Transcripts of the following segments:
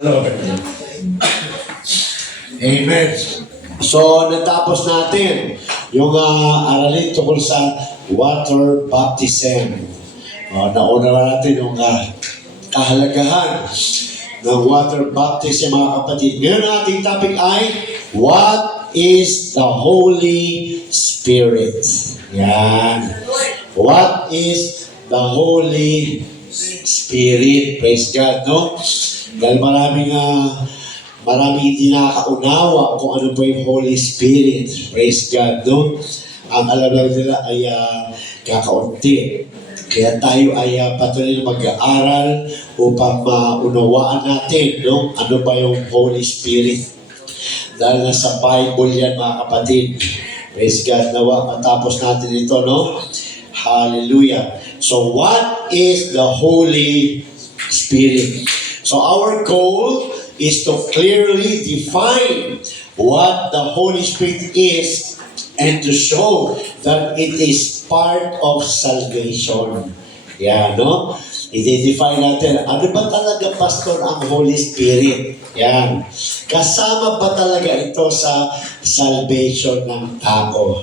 Amen. So, natapos natin yung aralin tungkol sa water baptism. Nauna natin yung kahalagahan ng water baptism, mga kapatid. Ngayon, ang ating topic ay, what is the Holy Spirit? Yan. What is the Holy Spirit? Praise God, no? Dahil maraming hindi nakakaunawa kung ano po yung Holy Spirit. Praise God, no? Ang alam lang nila ay kakaunti. Kaya tayo ay patuloy na mag-aaral upang maunawaan natin, no? Ano ba yung Holy Spirit? Dahil nasa Bible yan, mga kapatid. Praise God, nawa matapos natin ito, no? Hallelujah. So, what is the Holy Spirit? So, our goal is to clearly define what the Holy Spirit is and to show that it is part of salvation. Yan, no? I-define natin, ano ba talaga, Pastor, ang Holy Spirit? Yan. Kasama ba talaga ito sa salvation ng tao?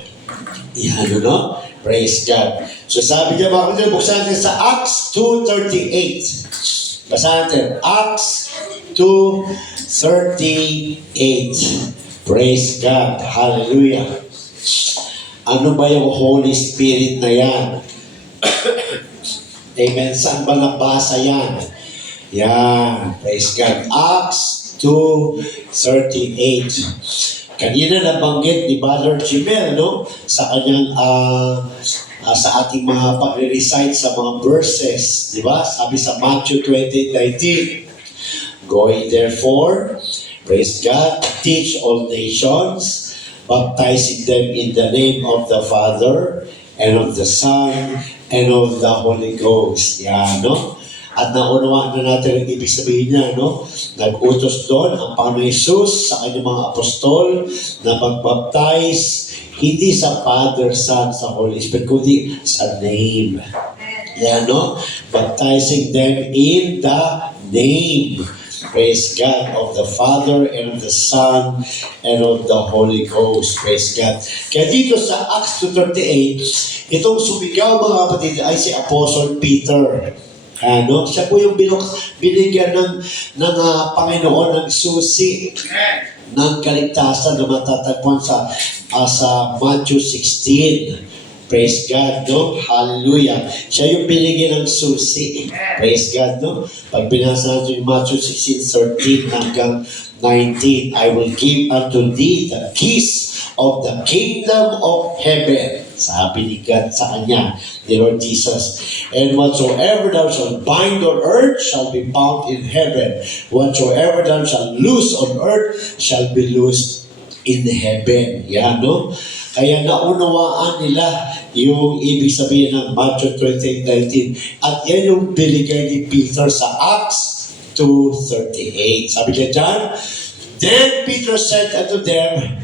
Yan, no? Praise God. So sabi niya, mga kapatid, buksan natin sa Acts 2:38. Basahin natin, Acts 2:38. Praise God. Hallelujah. Ano ba yung Holy Spirit na yan? Amen. Saan ba nabasa yan? Yan. Praise God. Acts 2:38. Kanina nabanggit ni Brother Jimel, no? Sa kanyang, sa ating mga pag-recite sa mga verses, di ba? Sabi sa Matthew 20:19, going therefore, praise God, teach all nations, baptizing them in the name of the Father, and of the Son, and of the Holy Ghost. Yan, no? At naunawaan na natin ang ibig sabihin niya, no? Nag-utos doon ang Panginoon Hesus sa kanyang mga apostol na mag-baptize hindi sa Father, Son, sa Holy Spirit, kundi sa name. Yan, no? Baptizing them in the name, praise God, of the Father and of the Son and of the Holy Ghost. Praise God. Kaya dito sa Acts 2:38, itong sumigaw, mga kapatid, ay si Apostle Peter. Ano? Siya po yung binigyan ng Panginoon ng susi ng kaligtasan na matatagpuan sa Matthew 16. Praise God, no? Hallelujah. Siya yung binigyan ng susi. Praise God, no? Pag binasa natin yung Matthew 16:13 hanggang 19, I will give unto thee the keys of the kingdom of heaven. Sabi ni God sa kanya, the Lord Jesus. And whatsoever thou shalt bind on earth shall be bound in heaven. Whatsoever thou shalt loose on earth shall be loosed in heaven. Yan, no? Kaya naunawaan nila yung ibig sabihin ng Matthew 28:19. At yan yung binigay ni Peter sa Acts 2:38. Sabi niya dyan, then Peter said unto them,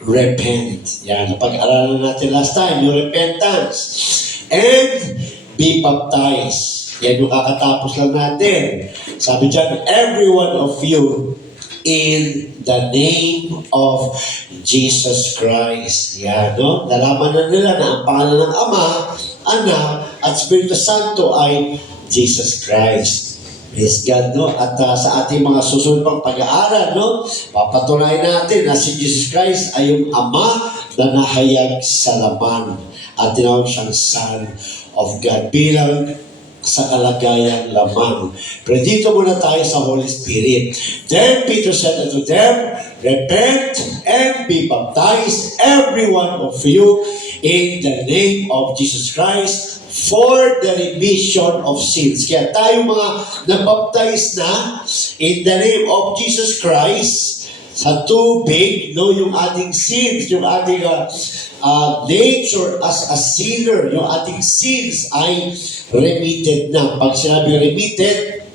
repent. Yan, napag-aralan natin last time, yung repentance. And be baptized. Yan yung kakatapos lang natin. Sabi dyan, every one of you in the name of Jesus Christ. Yan, no? Nalaman na nila na ang pangalan ng Ama, Anak, at Espiritu Santo ay Jesus Christ. Praise God, no? At sa ating mga susunod pang pag-aaral, no? Papatunayan natin na si Jesus Christ ay yung Ama na nahayag sa laman at tinawag siyang Son of God bilang sa kalagayang laman. Pero dito muna tayo sa Holy Spirit. Then Peter said unto them, repent and be baptized, every one of you, in the name of Jesus Christ, for the remission of sins. Kaya tayo mga nabaptize na in the name of Jesus Christ sa tubig, no, yung ating sins, yung ating nature as a sinner, yung ating sins ay remitted na. Pag sinabi remitted,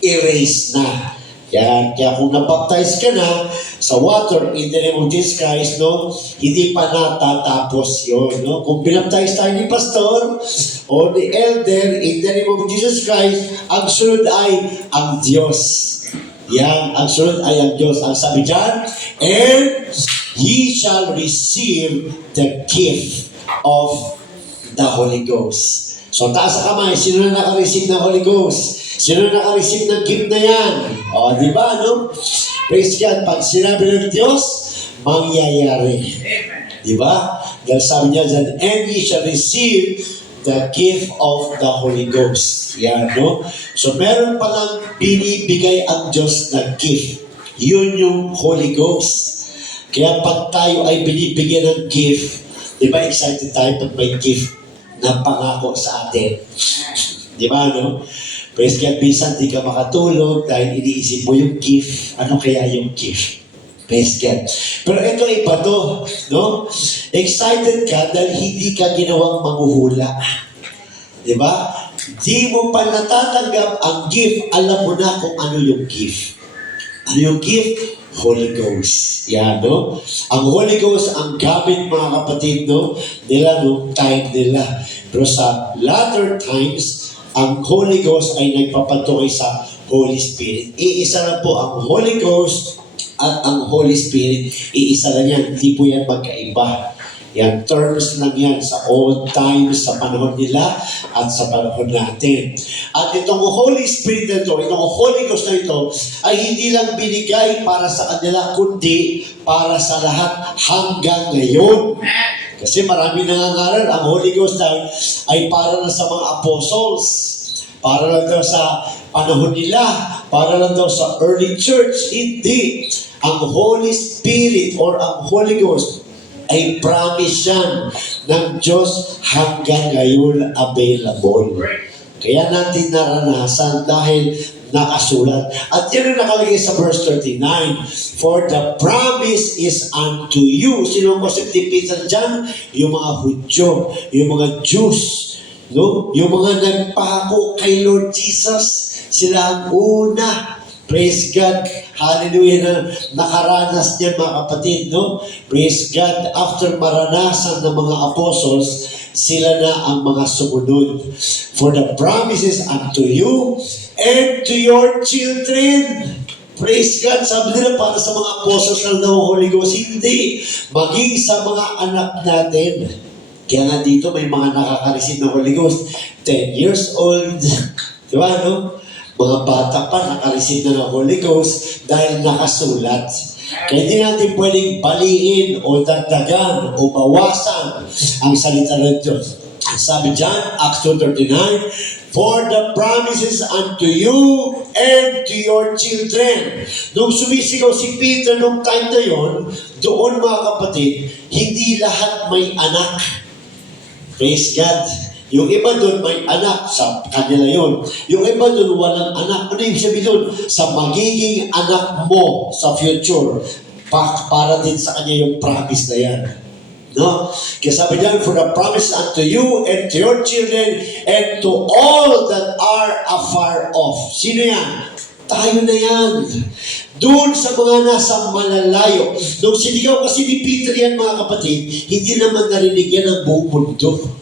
erase na. Yan. Kaya kung nabaptize ka na sa water in the name of Jesus Christ, no, hindi pa natatapos yun. No? Kung binaptize tayo ni Pastor o ni Elder in the name of Jesus Christ, ang sunod ay ang Diyos. Yan, ang sunod ay ang Diyos. Ang sabi dyan, and ye shall receive the gift of the Holy Ghost. So, taas ang kamay. Sino na naka-receive ng Holy Ghost? Sino na naka-receive ng gift na yan? O, di ba, no? Praise God. Pag sinabi ng Diyos, mangyayari. Di ba? Dahil sabi niya dyan, and ye shall receive the gift of the Holy Ghost. Yan, no? So, meron palang binibigay ang Diyos na gift. Yun yung Holy Ghost. Kaya pag tayo ay binibigyan ng gift, di ba excited tayo pag may gift na pangako sa atin? Di ba, no? Praise God, minsan di ka makatulog dahil iniisip mo yung gift. Ano kaya yung gift? Praise God. Pero ito iba to, no? Excited ka dahil hindi ka ginawang manghuhula. Di ba? Di mo pa natatanggap ang gift, alam mo na kung ano yung gift. Ano yung gift? Holy Ghost. Yan, no? Ang Holy Ghost, ang gamit, mga kapatid, no? Nila nung time nila. Pero sa latter times, ang Holy Ghost ay nagpapatukay sa Holy Spirit. Iisa lang po ang Holy Ghost at ang Holy Spirit. Iisa lang yan. Hindi po yan magkaiba. Yan, terms lang yan sa old times, sa panahon nila, at sa panahon natin. At itong Holy Spirit na ito, itong Holy Ghost na ito, ay hindi lang binigay para sa kanila, kundi para sa lahat hanggang ngayon. Kasi marami nangangaral, ang Holy Ghost ay para lang sa mga apostles, para lang daw sa panahon nila, para lang daw sa early church. Hindi. Ang Holy Spirit or ang Holy Ghost ay promise yan ng Diyos hanggang ngayon available. Kaya natin naranasan dahil nakasulat. At yan ang nakalagay sa verse 39. For the promise is unto you. Sino ang positive dyan? Yung mga Hudyo, yung mga Jews, no? Yung mga nagpako kay Lord Jesus. Sila ang una. Praise God. Hallelujah na nakaranas niyan, mga kapatid, no? Praise God. After maranasan ng mga apostles, sila na ang mga sumunod. For the promises unto you and to your children. Praise God. Sabi nila para sa mga apostles lang ng Holy Ghost. Hindi. Maging sa mga anak natin. Kaya nga dito may mga nakaka-receive ng Holy Ghost. 10 years old. Di ba, no? Mga bata pa naka-receive na ng Holy Ghost dahil nakasulat. Kaya hindi natin pwedeng baliin o dagdagan o bawasan ang salita ng Diyos. Sabi dyan, Acts 2:39, for the promises unto you and to your children. Nung sumisigaw si Peter nung time na yon, doon mga kapatid, hindi lahat may anak. Praise God. Yung iba doon may anak, sa kanila yun. Yung iba doon walang anak. Ano yung sabi doon? Sa magiging anak mo sa future, para din sa kanya yung promise na yan. No? Kaya sabi niyan, for the promise unto you and to your children and to all that are afar off. Sino yan? Tayo na yan. Doon sa mga nasa malalayo. Nung sinigaw kasi ni Peter yan, mga kapatid, hindi naman narinig yan ang buong mundo.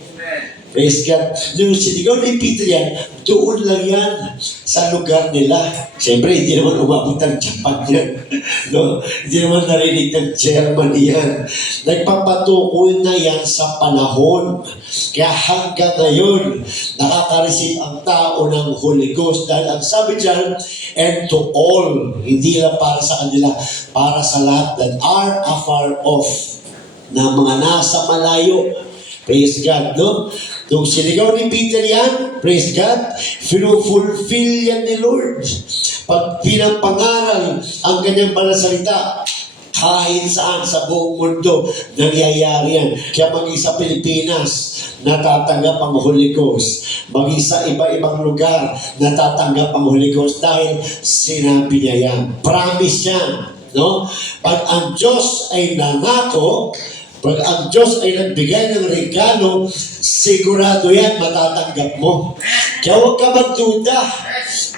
Praise God. Nung sinigaw ni Peter yan, doon lang yan sa lugar nila. Siyempre, hindi naman umabot ng Japan yan. No? Hindi naman narinig ng Germany yan. Nagpapatukoy na yan sa panahon. Kaya hanggang ngayon, nakaka-receive ang tao ng Holy Ghost. Dahil ang sabi dyan, and to all, hindi lang para sa kanila, para sa lahat that are afar off, na mga nasa malayo. Praise God, no? Nung sinigaw ni Peter yan, praise God, fulfill yan ni Lord. Pag pinampangaral ang kanyang panasalita, kahit saan sa buong mundo, nangyayari yan. Kaya maging sa Pilipinas, natatanggap ang Holy Ghost. Maging sa iba-ibang lugar, natatanggap ang Holy Ghost dahil sinabi niya yan. Promise yan, no? Pag ang Diyos ay nangako, pag ang Diyos ay nagbigay ng regalo, sigurado yan, matatanggap mo. Kaya huwag ka magduda.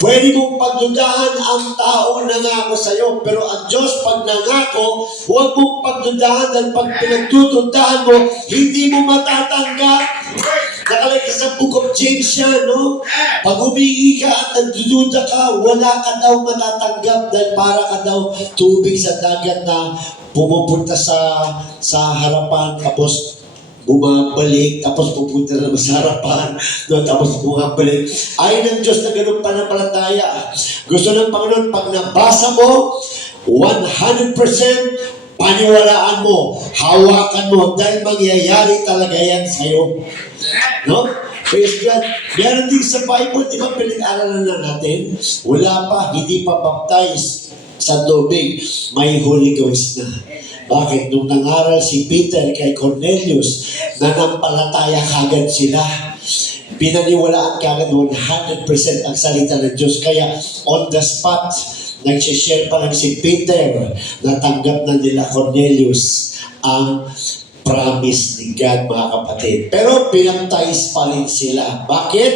Pwede mong pagdudahan ang tao nangako sa'yo, pero ang Diyos pag nangako, huwag mong pagdudahan dahil pag pinagdududahan mo, hindi mo matatanggap. Nakalagay sa Book of James siya, no? Pag humingi ka at nagdududa ka, wala ka daw matatanggap dahil para ka daw tubig sa dagat na pumupunta sa harapan, tapos bumabalik, tapos pupunta na sa harapan, no, tapos bumabalik. Ay ng Diyos na ganun panampalataya. Gusto ng Panginoon, pag nabasa mo, 100% paniwalaan mo, hawakan mo, dahil mangyayari talaga yan sa'yo. No? Praise God. Meron din sa Bible, di ba pinag-aralan na natin? Wala pa, hindi pa baptize sa tubig, may Holy Ghost na. Bakit? Nung nangaral si Peter kay Cornelius, nanampalataya kagad sila. Pinaniwalaan kagad 100% ang salita ng Diyos. Kaya on the spot, nagsishare pa lang si Peter, natanggap na nila Cornelius ang promise ni God, mga kapatid. Pero pinaptize pa rin sila. Bakit?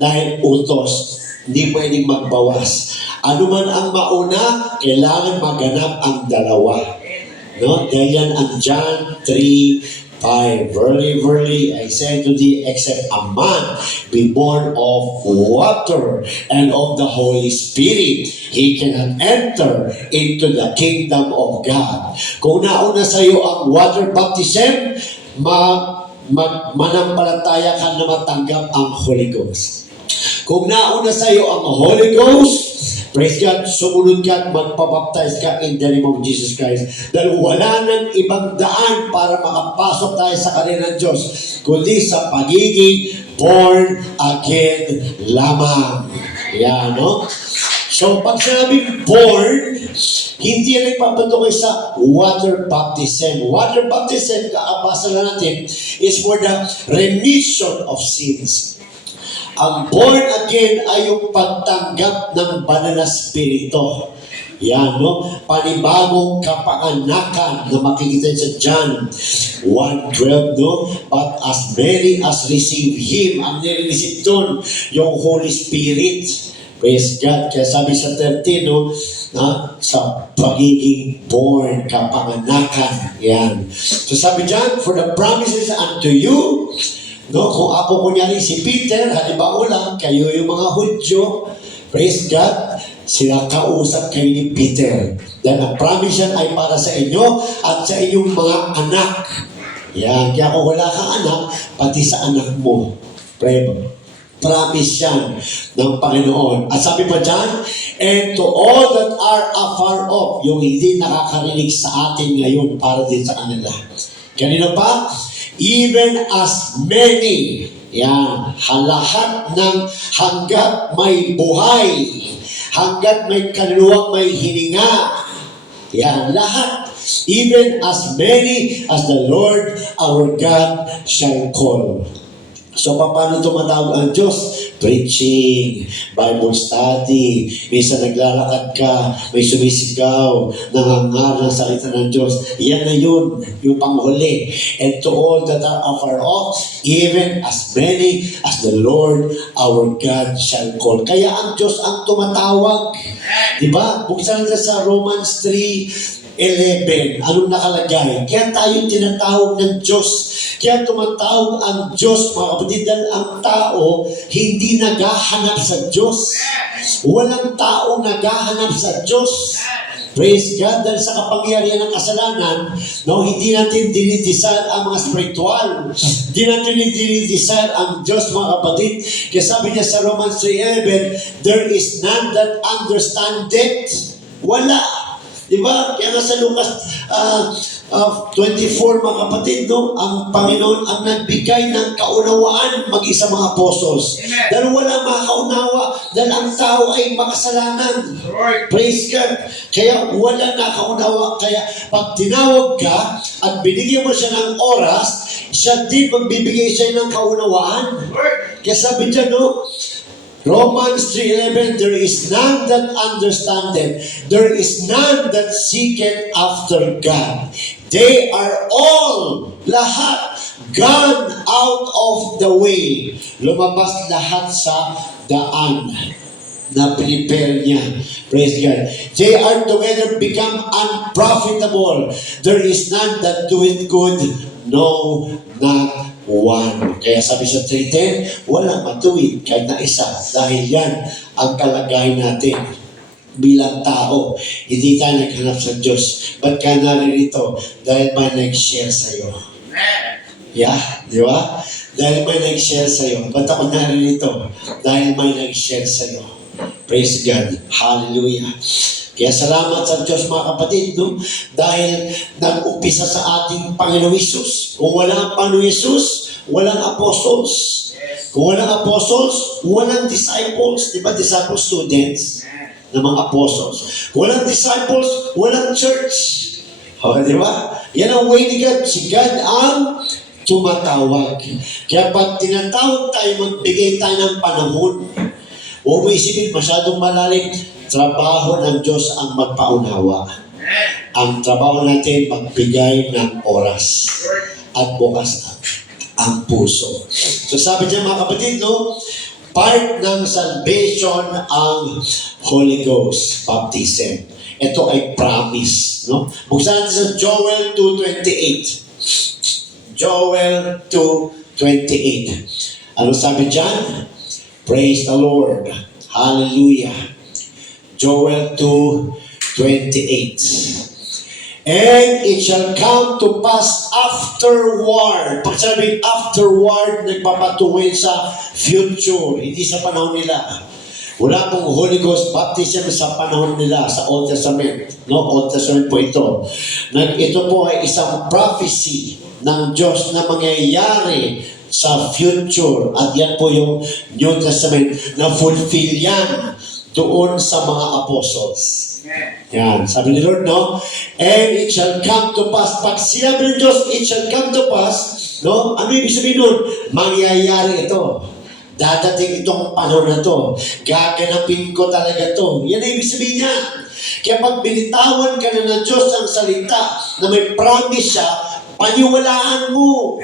Dahil utos. Hindi pwedeng magbawas. Ano man ang mauna, kailangan maganap ang dalawa. No? Dahil yan ang John 3:5. Verily, verily, I say to thee, except a man be born of water and of the Holy Spirit, he cannot enter into the kingdom of God. Kung nauna sa iyo ang water baptism, manampalataya ka na matanggap ang Holy Ghost. Kung nauna sa iyo ang Holy Ghost, praise God, sumunod ka at magpabaptize ka in the name of Jesus Christ. Dahil wala nang ibang daan para makapasok tayo sa kanila ng Diyos, kundi sa pagiging born again lamang. Yan, no? So, pag sinabing born, hindi yan nagpapatukoy sa water baptism. Water baptism, kaabasa na natin, is for the remission of sins. Ang born again ay yung pagtanggap ng banal na spirito. Yan, no? Panibagong kapanganakan na makikita sa John 1:12, no? But as many as receive Him, ang nire-receive doon, yung Holy Spirit. Praise God. Kaya sabi sa 13, no? Na, sa pagiging born, kapanganakan. Yan. So sabi dyan, for the promises unto you, no, kung ako kunyari si Peter, halimbawa lang, kayo yung mga Hudyo, praise God, sila kausap kayo ni Peter. Dahil ang promise yan ay para sa inyo at sa inyong mga anak. Yan, kaya kung wala kang anak, pati sa anak mo. Pray mo. Promise yan ng Panginoon. At sabi pa dyan, and to all that are afar off, yung hindi nakakarinig sa atin ngayon para din sa kanila. Kanino pa? Even as many, yan, lahat ng hanggat may buhay, hanggat may kaluluwang may hininga, yan, lahat, even as many as the Lord our God shall call. So, paano tumatawag ang Diyos? Preaching, Bible study, minsan naglalakad ka, may sumisigaw, nangangar ng salita ng Diyos. Yan na yun, yung panghuli. And to all that are afar off, even as many as the Lord our God shall call. Kaya ang Diyos ang tumatawag. Diba? Buksan natin sa Romans 3:11. Anong nakalagay? Kaya tayo tinatawag ng Diyos. Kaya tumatawag ang Diyos, mga kapatid, dahil ang tao hindi naghahanap sa Diyos. Walang tao naghahanap sa Diyos. Praise God, dahil sa kapangyarihan ng kasalanan, no, hindi natin dinidesire ang mga spiritual. Hindi natin dinidesire ang Diyos, mga kapatid. Kaya sabi niya sa Romans 3:11, there is none that understand it. Wala. Diba? Kaya nga sa Lucas 24, mga kapatid, no? Ang Panginoon ang nagbigay ng kaunawaan mag-isa mga apostles. Dahil wala makaunawa, dahil ang tao ay makasalanan. Praise God. Kaya wala nakaunawa. Kaya pag tinawag ka at binigyan mo siya ng oras, siya din magbibigay siya ng kaunawaan. Kaya sabi dyan, no? Romans 3:11, there is none that understandeth, there is none that seeketh after God. They are all, lahat, gone out of the way. Lumabas lahat sa daan na prepare niya. Praise God. They are together become unprofitable. There is none that doeth good, no, not one. Kaya sabi sa 3:10, walang matuwid kahit na isa. Dahil yan ang kalagayan natin bilang tao. Hindi tayo naghanap sa Diyos. Ba't ka naririto? Dahil may nag-share sa'yo. Yeah, di ba? Dahil may nag-share sa'yo. Ba't ako naririto? Dahil may nag-share sa'yo. Praise God. Hallelujah. Kaya salamat sa Diyos mga kapatid, no? Dahil nag-umpisa sa ating Panginoong Hesus. Kung wala ang Panginoong Hesus, walang apostles. Kung walang apostles, walang disciples. Di ba? Disciple students ng mga apostles. Kung walang disciples, walang church. O, di ba? Yan ang way ni God. Si God ang tumatawag. Kaya pag tinatawag tayo, magbigay tayo ng panahon. Huwag mo isipin masyadong malalim. Trabaho ng Diyos ang magpaunawa. Ang trabaho natin, magbigay ng oras. At bukas ang puso. So sabi niya mga kapatid, no? Part ng salvation ang Holy Ghost baptism. Ito ay promise, no? Buksan natin sa Joel 2:28. Joel 2:28. Ano sabi dyan? Praise the Lord. Hallelujah. Joel 2:28. And it shall come to pass afterward. Pag sabihin afterward, nagpapatungo sa future, hindi sa panahon nila. Wala pong Holy Ghost baptism sa panahon nila, sa Old Testament. No, Old Testament po ito. Ito po ay isang prophecy ng Diyos na mangyayari sa future. At yan po yung New Testament na fulfill yan doon sa mga apostles. Yan, sabi ni Lord, no? And it shall come to pass. Pag sinabi ng Diyos, it shall come to pass, no? Ano ibig sabihin nun? Mangyayari ito. Dadating itong panahon na to. Gaganapin ko talaga to. Yan ang ibig sabihin niya. Kaya pag binitawan ka na ng Diyos ang salita na may promise siya, paniwalaan mo.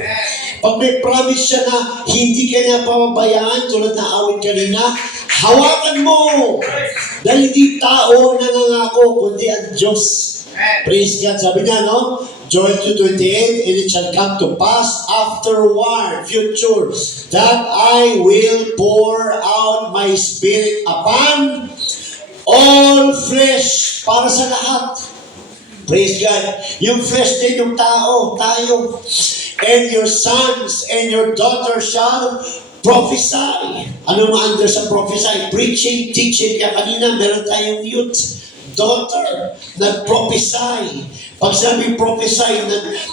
Pag may promise siya na hindi ka niya pababayaan, tulad na awit kanina, hawakan mo. Dahil hindi tao nangangako, kundi ang Diyos. Praise God. Sabi niya, no? Joel 2:28, and it shall come to pass afterward, future, that I will pour out my spirit upon all flesh, para sa lahat. Praise God. Yung flesh din, yung tao, tayo. And your sons and your daughters shall prophesy. Ano ma-under sa prophesy? Preaching, teaching. Kaya kanina, meron tayong youth, daughter, nag-prophesy. Pag sabi prophesy,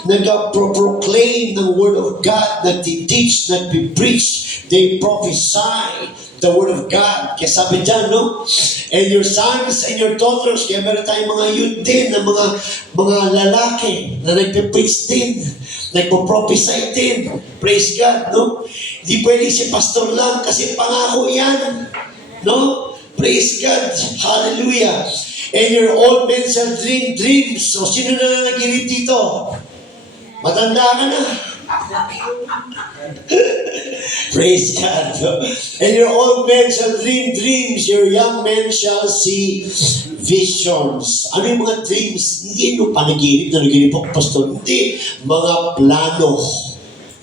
nag-proclaim ng word of God, nag-teach, nag-preach, they prophesy the word of God. Kaya sabi dyan, no? And your sons and your daughters, kaya meron tayong mga youth din, na mga lalaki, na nag-preach din, nagpo-prophesy din. Praise God, no? Di pwede si pastor lang kasi pangako yan. No? Praise God. Hallelujah. And your old men shall dream dreams. So, sino na naginip dito? Matanda ka na. Praise God. And your old men shall dream dreams. Your young men shall see visions. Ano yung mga dreams? Hindi yung panaginip na naginip po, pastor. Hindi. Mga plano.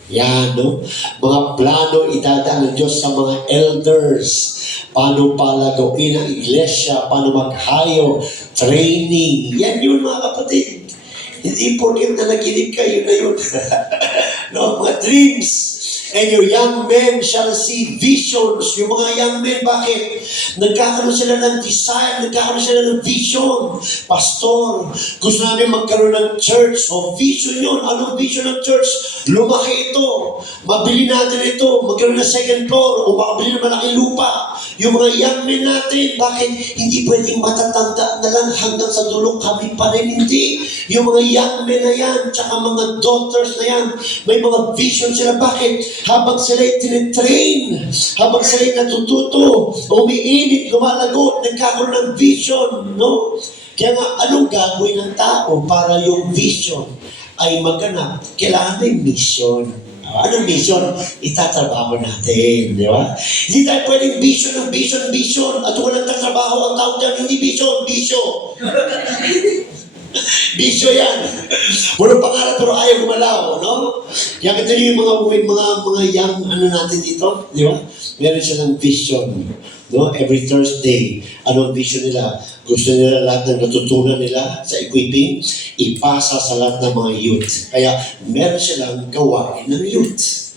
Yan, no? Mga plano idadaan ng Diyos sa mga elders. Paano palagawin ang iglesia, paano maghayo, training. Yan yun, mga kapatid. Hindi po rin na naginip ka, yun na yun. No, mga dreams. And your young men shall see visions. Yung mga young men, bakit? Nagkakaroon sila ng desire, nagkakaroon sila ng vision. Pastor, gusto namin magkaroon ng church. O vision yun. Anong vision ng church? Lumaki ito. Mabili natin ito. Magkaroon ng second floor. O makabili ng malaking lupa. Yung mga young men natin, bakit? Hindi pwedeng matatanda na lang hanggang sa dulo kami pa rin. Hindi. Yung mga young men na yan, tsaka mga daughters na yan, may mga vision sila. Bakit? Habang sila'y tinitrain, habang sila'y natututo, umiinit, lumalagot, nagkakaroon ng vision, no? Kaya nga, anong gagawin ng tao para yung vision ay maganap? Kailangan may mission. Anong mission? Itatrabaho natin, di ba? Hindi tayo pwedeng vision ng vision, at walang tatrabaho ang tao dyan, hindi vision. Bisyo yan. Walang pangalan pero ayaw gumalaw, no? Kaya kita yung mga young ano natin dito, di ba? Meron silang vision. No? Every Thursday, ano ang vision nila? Gusto nila lahat ng natutunan nila sa equipping, ipasa sa lahat ng mga youth. Kaya meron silang gawain ng youth.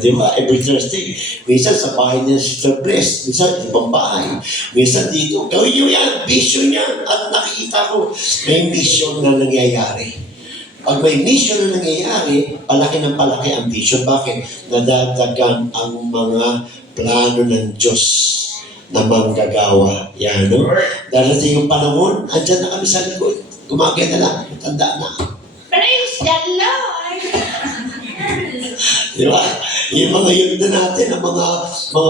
Di ba? Every Thursday. Minsan sa bahay niya si Sir Bless. Minsan ibang bahay. Minsan dito. Gawin niyo yan. Vision yan. At nakikita ko, may mission na nangyayari. Pag may mission na nangyayari, palaki ng palaki ang vision. Bakit? Nadadagan ang mga plano ng Diyos na manggagawa. Yan, no? Darating yung panahon, andyan na kami sa likod. Gumagay na lang. Tanda na. Praise the Lord! Di ba? Yung mga yun na natin, ang mga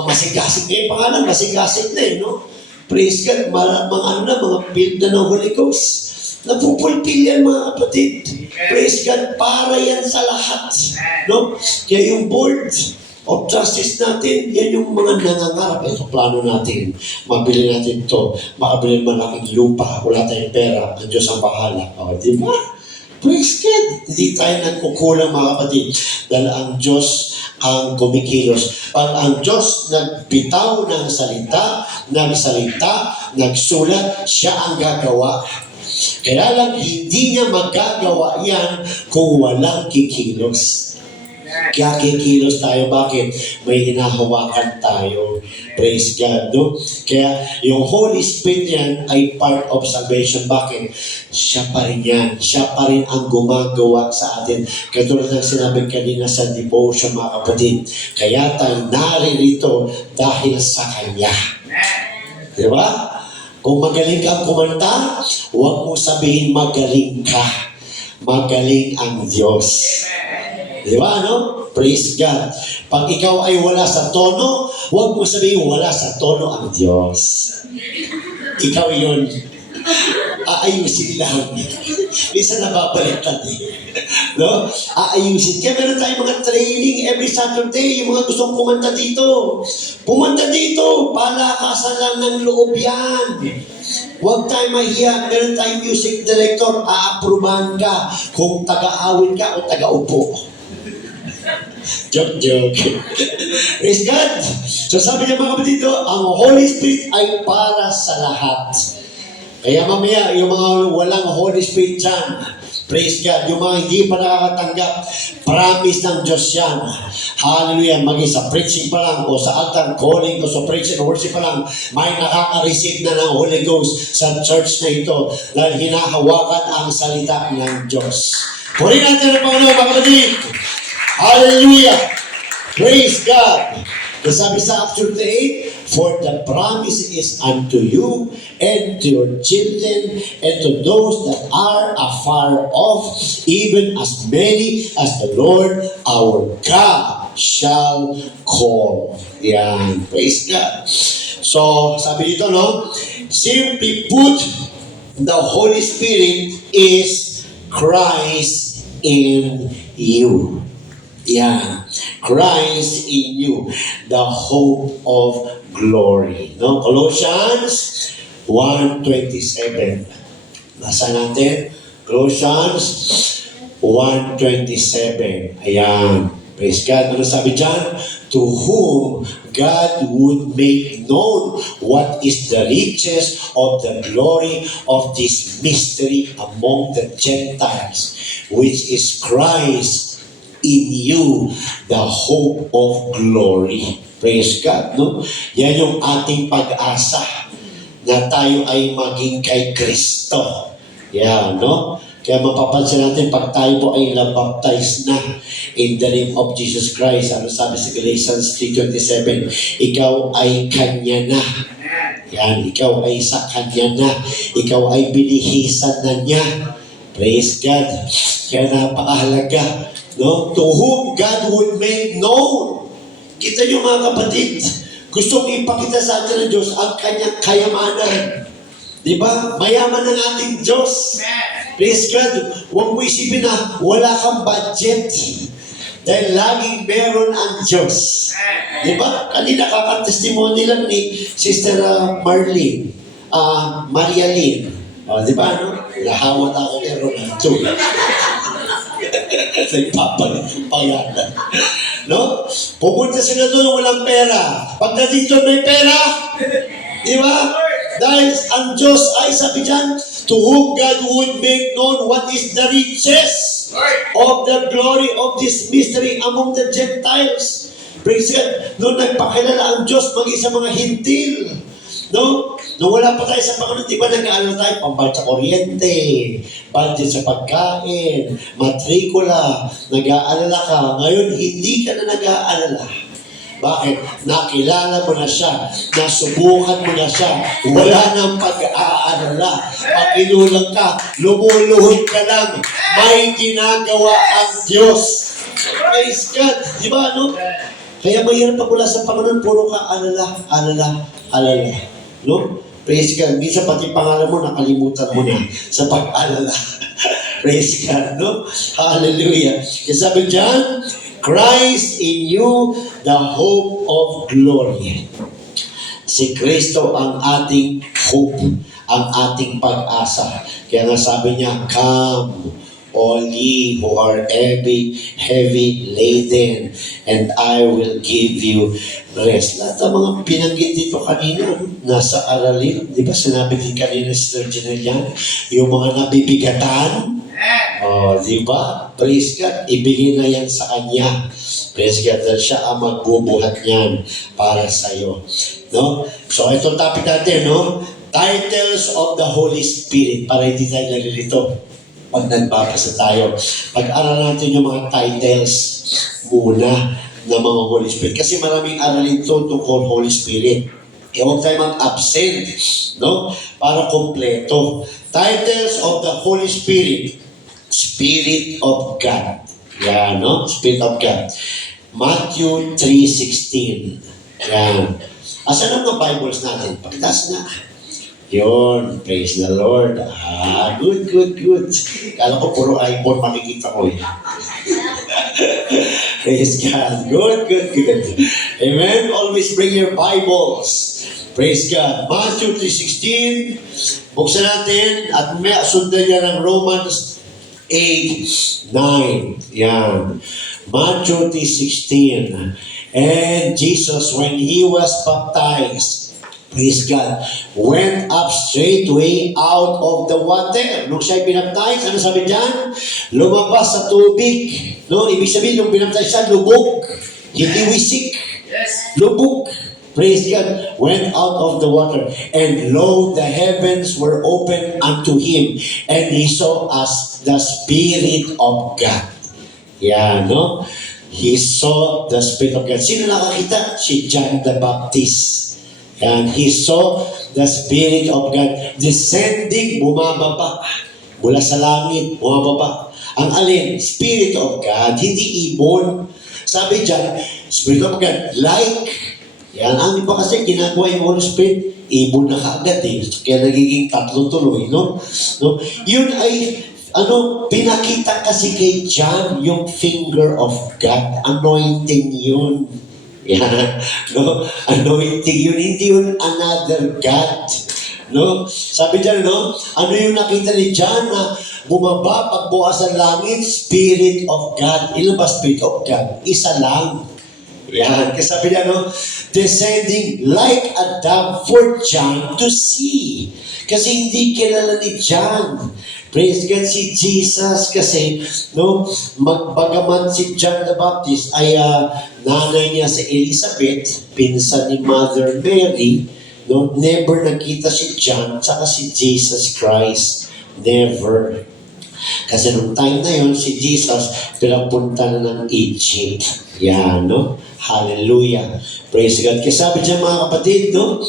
masigasig na yung pangalan, masigasig na no? Praise God, mga build na ng Holy Ghost. Napupulpil yan mga kapatid. Praise God, para yan sa lahat. No? Kaya yung board of trustees natin, yan yung mga nangangarap. Ito, plano natin. Mabili natin to. Makabili malaking lupa. Wala tayong pera. Ang Diyos ang bahala. O, di ba? Praise God! Hindi tayo nagkukulang mga kapatid dahil ang Diyos ang kumikilos. Pag ang Diyos nagbitaw ng salita, nagsalita, nagsulat, siya ang gagawa. Kaya lang hindi niya magagawa yan kung walang kikilos. Kaya kikilos tayo. Bakit? May hinahawakan tayo. Praise God, no? Kaya yung Holy Spirit yan ay part of salvation. Bakit? Siya pa rin yan. Siya pa rin ang gumagawa sa atin. Katulad ng sinabi kanina sa devotion, mga kapatid. Kaya tayo naririto dahil sa Kanya. Di ba? Kung magaling kang kumanta, huwag mo sabihin magaling ka. Magaling ang Diyos. Di ba, no? Praise God. Pag ikaw ay wala sa tono, huwag mo sabihin wala sa tono ang Diyos. Ikaw yun. Aayusin lang. Minsan nababaliktad no? Aayusin. Kaya meron tayong mga training every Saturday. Yung mga gustong kumanta dito. Pumunta dito. Palakasan lang ng loob yan. Huwag tayo mahiya. Meron tayong music director. Aaprubahan ka kung taga-awin ka o taga-upo. Joke. Praise God. So sabi niya mga kapatid, ang Holy Spirit ay para sa lahat. Kaya mamaya, yung mga walang Holy Spirit dyan, praise God, yung mga hindi pa nakakatanggap, promise ng Diyos yan. Hallelujah. Maging sa preaching pa lang, o sa altar calling, o sa praise and worship pa lang, may nakaka-receive na ng Holy Ghost sa church na ito dahil hinahawakan ang salita ng Diyos. Purihin natin ang Panginoon, mga kapatid. Hallelujah! Praise God! Sabi sa Acts 8, for the promise is unto you and to your children and to those that are afar off, even as many as the Lord our God shall call. Yan. Praise God. So, sabi dito, no? Simply put, the Holy Spirit is Christ in you. Yeah, Christ in you, the hope of glory. No, Colossians 1:27. Nasa natin? Colossians 1:27. Ayan. Praise God. Ano sabi dyan? To whom God would make known what is the riches of the glory of this mystery among the Gentiles, which is Christ in you, the hope of glory. Praise God, no? Yan yung ating pag-asa na tayo ay maging kay Kristo. Yan, no? Kaya mapapansin natin, pag tayo po ay nabaptize na in the name of Jesus Christ, ano sabi sa Galatians 3:27, ikaw ay Kanya na. Yan, ikaw ay sa Kanya na. Ikaw ay binihisan na niya. Praise God. Kaya napakahalaga. No? To whom God would make known. Kita niyo mga kapatid, gustong ipakita sa atin ng Diyos ang kanyang kayamanan. Di ba? Mayaman ng ating Diyos. Praise God. Huwag mo isipin na wala kang budget. Dahil laging meron ang Diyos. Di ba? Kanina kakatestimony lang ni Sister Marlene, Maria Lynn. Di ba? No? Lahawat ako kay Ronaldo. Nagpapalit yung pangalan. No? Pupunta sila doon, walang pera. Pag nandito may pera, di ba? Dahil ang Diyos ay sabi dyan, to whom God would make known what is the riches of the glory of this mystery among the Gentiles. Praise God. Noon nagpakilala ang Diyos maging sa mga hintil. No? Nung wala pa tayo sa Panginoon, di ba nag-aalala tayo? Pambayad sa kuryente, budget sa pagkain, matrikula, nag-aalala ka. Ngayon, hindi ka na nag-aalala. Bakit? Nakilala mo na siya, nasubukan mo na siya, wala nang pag-aalala. Pag inulang ka, lumuluhod ka lang, may ginagawa ang Diyos. Praise God. Di ba, no? Kaya mahirap pag wala sa Panginoon, puro ka alala, alala, alala. No? Praise God. Minsan pati pangalan mo, nakalimutan mo na sa pag-alala. Praise God, no? Hallelujah. Kaya sabi dyan, Christ in you, the hope of glory. Si Kristo ang ating hope, ang ating pag-asa. Kaya nga sabi niya, come, all ye who are heavy laden, and I will give you rest. Lahat ng mga pinanggit dito kanina, nasa aralin. Di ba sinabi din kanina si Sir Janelle, yung mga nabibigatan, di ba? Praise God, ibigay na yan sa Kanya. Praise God, dahil siya ang magbubuhat niyan para sa iyo. No? So, itong topic natin, no? Titles of the Holy Spirit, para hindi tayo nalilito pag nagbabasa tayo. Pag-aral natin yung mga titles muna ng mga Holy Spirit. Kasi maraming aralin to tungkol Holy Spirit. Kaya huwag tayo mag-absent, no? Para kompleto. Titles of the Holy Spirit. Spirit of God. Yan, no? Spirit of God. Matthew 3:16. Yan. Asan ang mga Bibles natin? Pagtas na. Yun. Praise the Lord. Good. Kala ko puro iPhone makikita ko eh. Praise God. Good. Amen. Always bring your Bibles. Praise God. Matthew 3:16. Buksan natin at may sundan niya ng Romans 8:9. Yan. Matthew 3:16. And Jesus, when He was baptized, praise God, went up straightway out of the water. Nung siya'y binaptize, ano sabi dyan? Lumabas sa tubig. No? Ibig sabihin, nung binaptize siya, lubog. Hindi wisik. Lubog. Praise God. Went out of the water. And lo, the heavens were opened unto him. And he saw as the Spirit of God. Yeah, no? He saw the Spirit of God. Sino nakakita? Si John the Baptist. And he saw the Spirit of God descending, bumababa. Mula sa langit, bumababa. Ang alin? Spirit of God, hindi ibon. Sabi dyan, Spirit of God, like, yan, ang iba kasi ginagawa yung Holy Spirit, ibon na kaagad eh. Kaya nagiging tatlo tuloy, no? Yun ay, pinakita kasi kay John yung finger of God. Anointing yun. Yan, no? Anointing yun, hindi yun another God. No? Sabi dyan, no? Ano yung nakita ni John na bumaba pagbukas ng langit? Spirit of God. Ilan ba Spirit of God? Isa lang. Yan. Kasi sabi niya, no? Descending like a dove for John to see. Kasi hindi kilala ni John. Praise God, si Jesus kasi, no? Bagaman si John the Baptist ay nanay niya si Elizabeth, pinsan ni Mother Mary, no? Never nakita si John, tsaka si Jesus Christ. Never. Kasi nung time na yun, si Jesus pinapunta na ng Egypt. Yan, no? Hallelujah. Praise God. Kasi sabi dyan mga kapatid, no?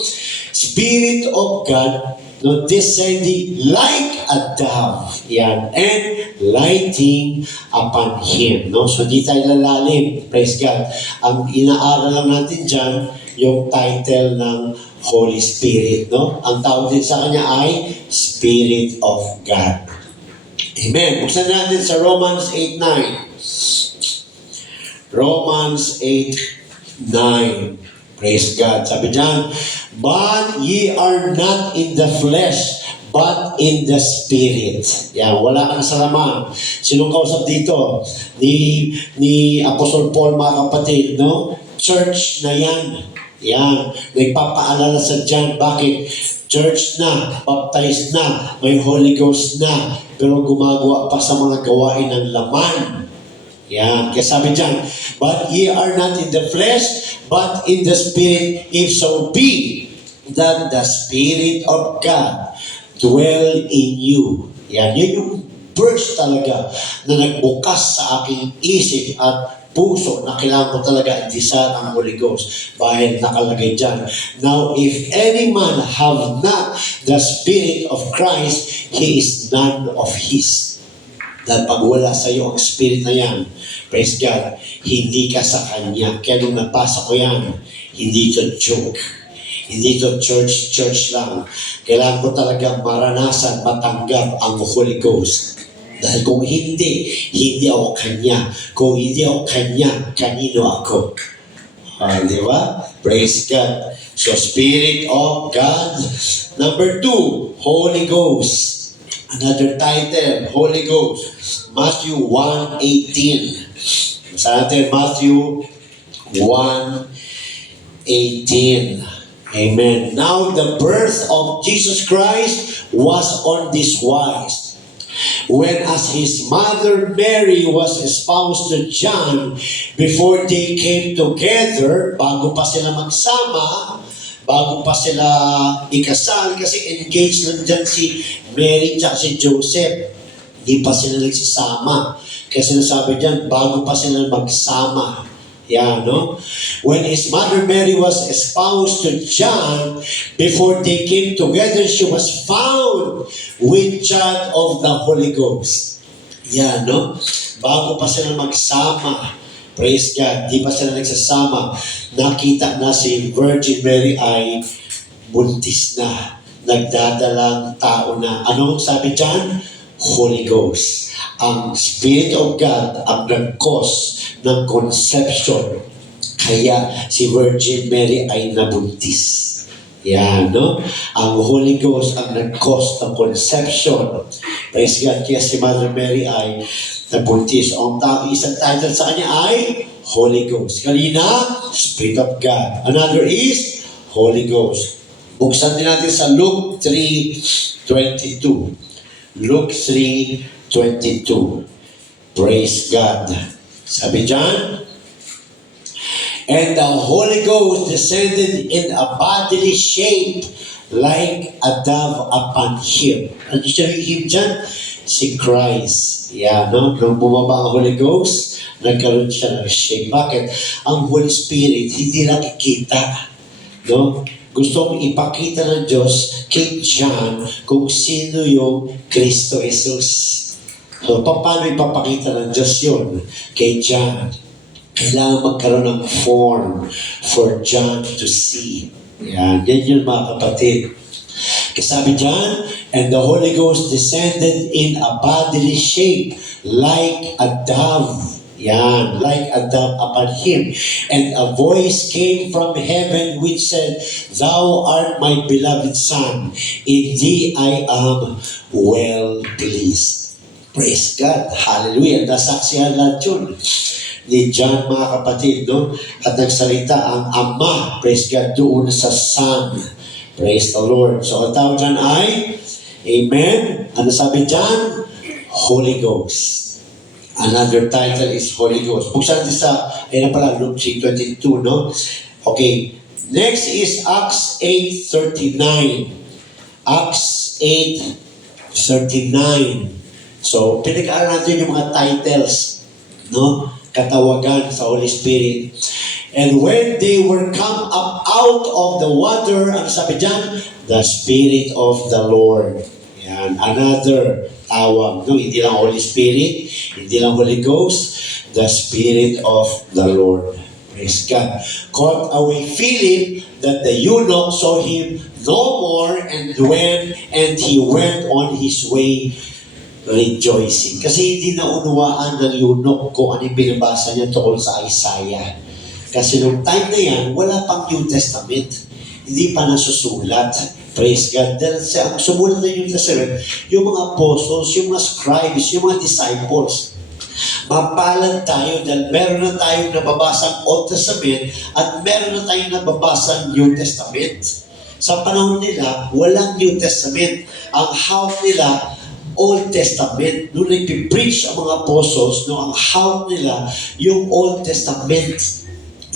Spirit of God, no, descending like a dove. Yan. And lighting upon Him. No? So di tayo lalalim. Praise God. Ang inaaral lang natin dyan, yung title ng Holy Spirit. No? Ang tawag din sa Kanya ay Spirit of God. Amen. Buksan natin sa Romans 8:9. Romans 8:9. Praise God. Sabi dyan, but ye are not in the flesh, but in the Spirit. Yan, wala ka na sa laman. Sinong kausap dito? Ni Apostle Paul, mga kapatid, no? Church na yan. Yan, nagpapaalala sa John, bakit? Church na, baptized na, may Holy Ghost na, pero gumagawa pa sa mga gawain ng laman. Yan, kaya sabi dyan, but ye are not in the flesh, but in the Spirit, if so be that the Spirit of God dwell in you. Yan, yun yung verse talaga na nagbukas sa aking isip at puso na kailangan ko talaga indisal ang Holy Ghost. Dahil nakalagay dyan, now if any man have not the Spirit of Christ, he is none of his. Dahil pag wala sa iyo ang Spirit na yan, praise God, hindi ka sa Kanya. Kaya nung nabasa ko yan, hindi ito joke. Hindi ito church lang. Kailangan ko talaga maranasan, matanggap ang Holy Ghost. Dahil kung hindi ako Kanya. Kung hindi ako Kanya, kanino ako? Di ba? Praise God. So, Spirit of God. Number 2, Holy Ghost. Another title, Holy Ghost. Matthew 1:18. Sa natin, Matthew 1:18. Amen. Now, the birth of Jesus Christ was on this wise. When as his mother Mary was espoused to John, before they came together, bago pa sila magsama, bago pa sila ikasal, kasi engaged lang dyan si Mary at si Joseph. Di pa sila nagsasama. Kaya sinasabi dyan, bago pa sila magsama. Yeah, no? When his mother Mary was espoused to John, before they came together, she was found with child of the Holy Ghost. Yeah, no? Bago pa sila magsama, praise God, di pa sila nagsasama, nakita na si Virgin Mary ay buntis na, nagdadalang tao na. Anong sabi dyan? Holy Ghost. Ang Spirit of God ang nag-cause ng conception. Kaya si Virgin Mary ay nabuntis. Yan, no? Ang Holy Ghost ang nag-cause ng conception. Praise God. Kaya si Mother Mary ay nabuntis. Ang isang title sa kanya ay Holy Ghost. Kanina, Spirit of God. Another is Holy Ghost. Buksan din natin sa Luke 3:22. Luke 3:22. Praise God. Sabi dyan, and the Holy Ghost descended in a bodily shape like a dove upon him. Ano siya yung him dyan? Si Christ. Yeah, no? Nung bumaba ang Holy Ghost, nagkaroon siya ng shape. Bakit? Ang Holy Spirit, hindi nakikita. No? Gustong ipakita ng Diyos kay John kung sino yung Kristo Jesus. So, paano ipapakita ng Diyos yun kay John? Kailangan magkaroon ng form for John to see. Yan yun mga kapatid. Kasi sabi dyan, and the Holy Ghost descended in a bodily shape like a dove. Yan, like a dove upon him. And a voice came from heaven which said, Thou art my beloved Son, in thee I am well pleased. Praise God. Hallelujah. Nasaksihan lahat yun ni John, mga kapatid, no? At nagsalita ang Ama, praise God, doon sa Son. Praise the Lord. So, ang tawag dyan ay, Amen. Ano sabi dyan? Holy Ghost. Another title is Holy Ghost. Buksan natin sa, ayun na pala, Luke 3:22, no? Okay. Next is Acts 8:39. Acts 8:39. So, pinag-aaral natin yung mga titles, no? Katawagan sa Holy Spirit. And when they were come up out of the water, ang sabi dyan, the Spirit of the Lord. Yan, another tawag. No? Hindi lang Holy Spirit, hindi lang Holy Ghost, the Spirit of the Lord. Praise God. Caught away Philip that the eunuch saw him no more and he went on his way rejoicing. Kasi hindi naunawaan ng eunuch kung ano yung binabasa niya tungkol sa Isaiah. Kasi nung time na yan, wala pang New Testament. Hindi pa nasusulat. Praise God. Dahil ang sumulat ng New Testament, yung mga apostles, yung mga scribes, yung mga disciples. Mapalad tayo dahil meron na tayong nababasang Old Testament at meron na tayong nababasang New Testament. Sa panahon nila, walang New Testament. Ang house nila, Old Testament. Noong nagpipreach ang mga apostles, no, ang house nila, yung Old Testament.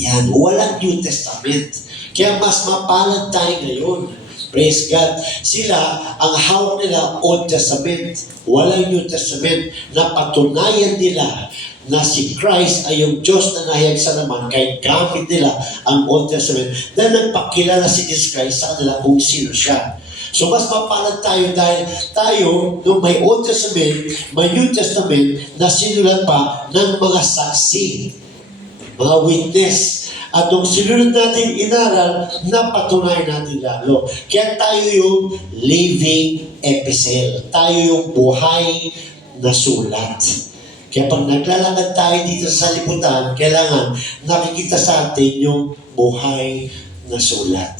Yan, walang New Testament. Kaya mas mapalad tayo ngayon. Praise God. Sila, ang hawak nila, Old Testament. Walang New Testament. Napatunayan nila na si Christ ay yung Diyos na nahayag sa laman kahit gamit nila ang Old Testament na nagpakilala si Jesus Christ sa kanila kung sino siya. So mas mapalad tayo dahil tayo, nung may Old Testament, may New Testament na sinulat pa ng mga saksi, mga witness. At nung sinunod natin inaral, napatunayan natin lalo. Kaya tayo yung living epistle. Tayo yung buhay na sulat. Kaya pag naglalakad tayo dito sa liputan, kailangan nakikita sa atin yung buhay na sulat.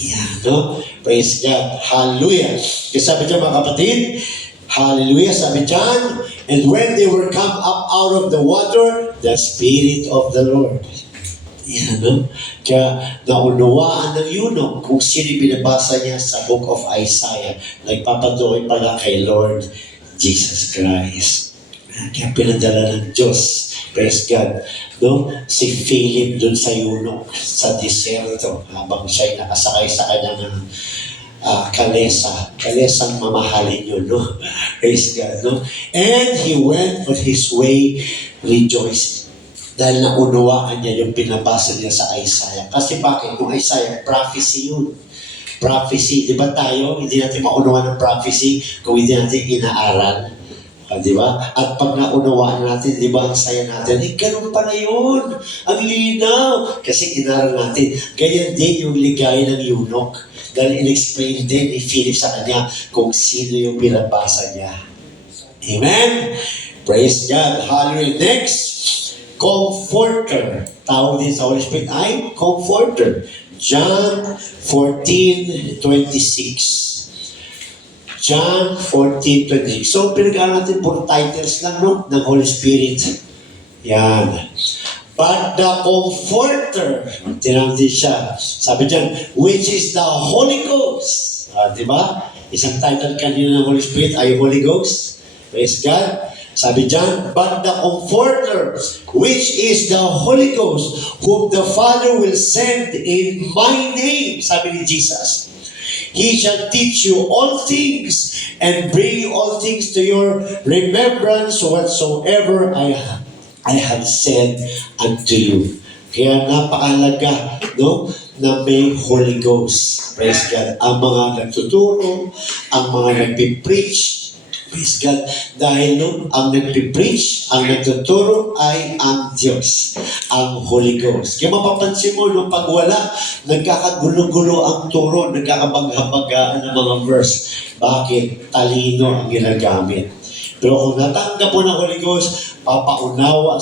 Yan, no? Praise God. Hallelujah. Kaya sabi dyan mga kapatid, hallelujah, sabi dyan, and when they were come up out of the water, the Spirit of the Lord. Yan, no? Kaya naunawaan ng eunuch kung sino binabasa niya sa book of Isaiah. Nagpapatuloy pala kay Lord Jesus Christ. Kaya pinadala ng Diyos. Praise God. No? Si Philip dun sa eunuch sa diserto habang siya'y nakasakay sa kanyang kalesa. Kalesang mamahalin yun, no? Praise God, no? And he went on his way rejoicing. Dahil naunawaan niya yung pinabasa niya sa Isaiah. Kasi bakit? Kung Isaiah, prophecy yun. Prophecy. Di ba tayo, hindi natin maunawaan ng prophecy kung hindi natin inaaral. Di ba? At pag naunawaan natin, di ba, ang saya natin, ganun pala yun. Ang linaw. Kasi inaral natin. Ganyan din yung ligay ng eunuch. Dahil in-explain din ni Philip sa kanya kung sino yung pinabasa niya. Amen? Praise God. Hallelujah. Next, Comforter. Tawag din sa Holy Spirit ay Comforter. John 14:26. John 14:26. So, pinag-aaral natin puro titles lang, no? Ng Holy Spirit. Yan. But the Comforter, tinanong din siya. Sabi dyan, which is the Holy Ghost. Di ba? Isang title kanina ng Holy Spirit ay Holy Ghost. Praise God. Sabi dyan, but the Comforter, which is the Holy Ghost, whom the Father will send in my name, sabi ni Jesus. He shall teach you all things and bring you all things to your remembrance whatsoever I have said unto you. Kaya napakahalaga, no, na may Holy Ghost. Praise God. Ang mga nagtuturo, ang mga nagpipreach, praise God. Dahil ang nagpipreach, ang nagtuturo ay ang Diyos, ang Holy Ghost. Kaya mapapansin mo, nung pag wala, nagkakagulo-gulo ang turo, nagkakabaghabagaan ng mga verse. Bakit? Talino ang ginagamit. Pero kung natanggap mo ng Holy Ghost, papaunawa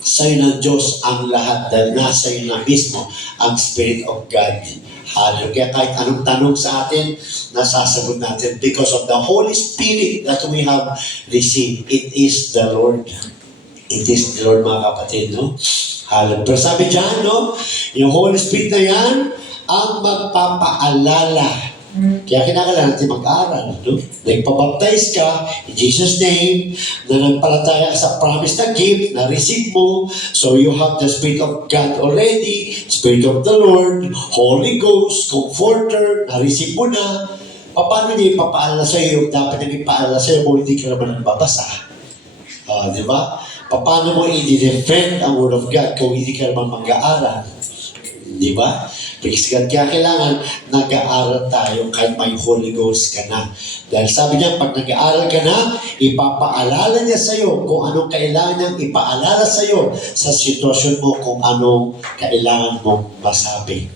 sa'yo ng Diyos ang lahat dahil nasa iyo na mismo ang Spirit of God. Hallelujah. Kaya kahit anong tanong sa atin, nasasagot natin because of the Holy Spirit that we have received. It is the Lord. It is the Lord, mga kapatid, no? Hallelujah. Pero sabi dyan, no? Yung Holy Spirit na yan, ang magpapaalala. Kaya kinakailangan natin mag-aral, no? Nagpabaptize ka in Jesus' name, na nagpalataya ka sa promise na gift, na receive mo, so you have the Spirit of God already, Spirit of the Lord, Holy Ghost, Comforter, na-receive mo na. Paano niya ipapaalala sa iyo? Dapat niya ipaalala sa iyo kung hindi ka naman nagbabasa. Di ba? Paano mo i-defend ang Word of God kung hindi ka naman mag-aaral? Di ba? Praise God. Kaya kailangan nag-aaral tayo kahit may Holy Ghost ka na. Dahil sabi niya, pag nag-aaral ka na, ipapaalala niya sa iyo kung anong kailangan niyang ipaalala sa iyo sa sitwasyon mo kung anong kailangan mong masabi.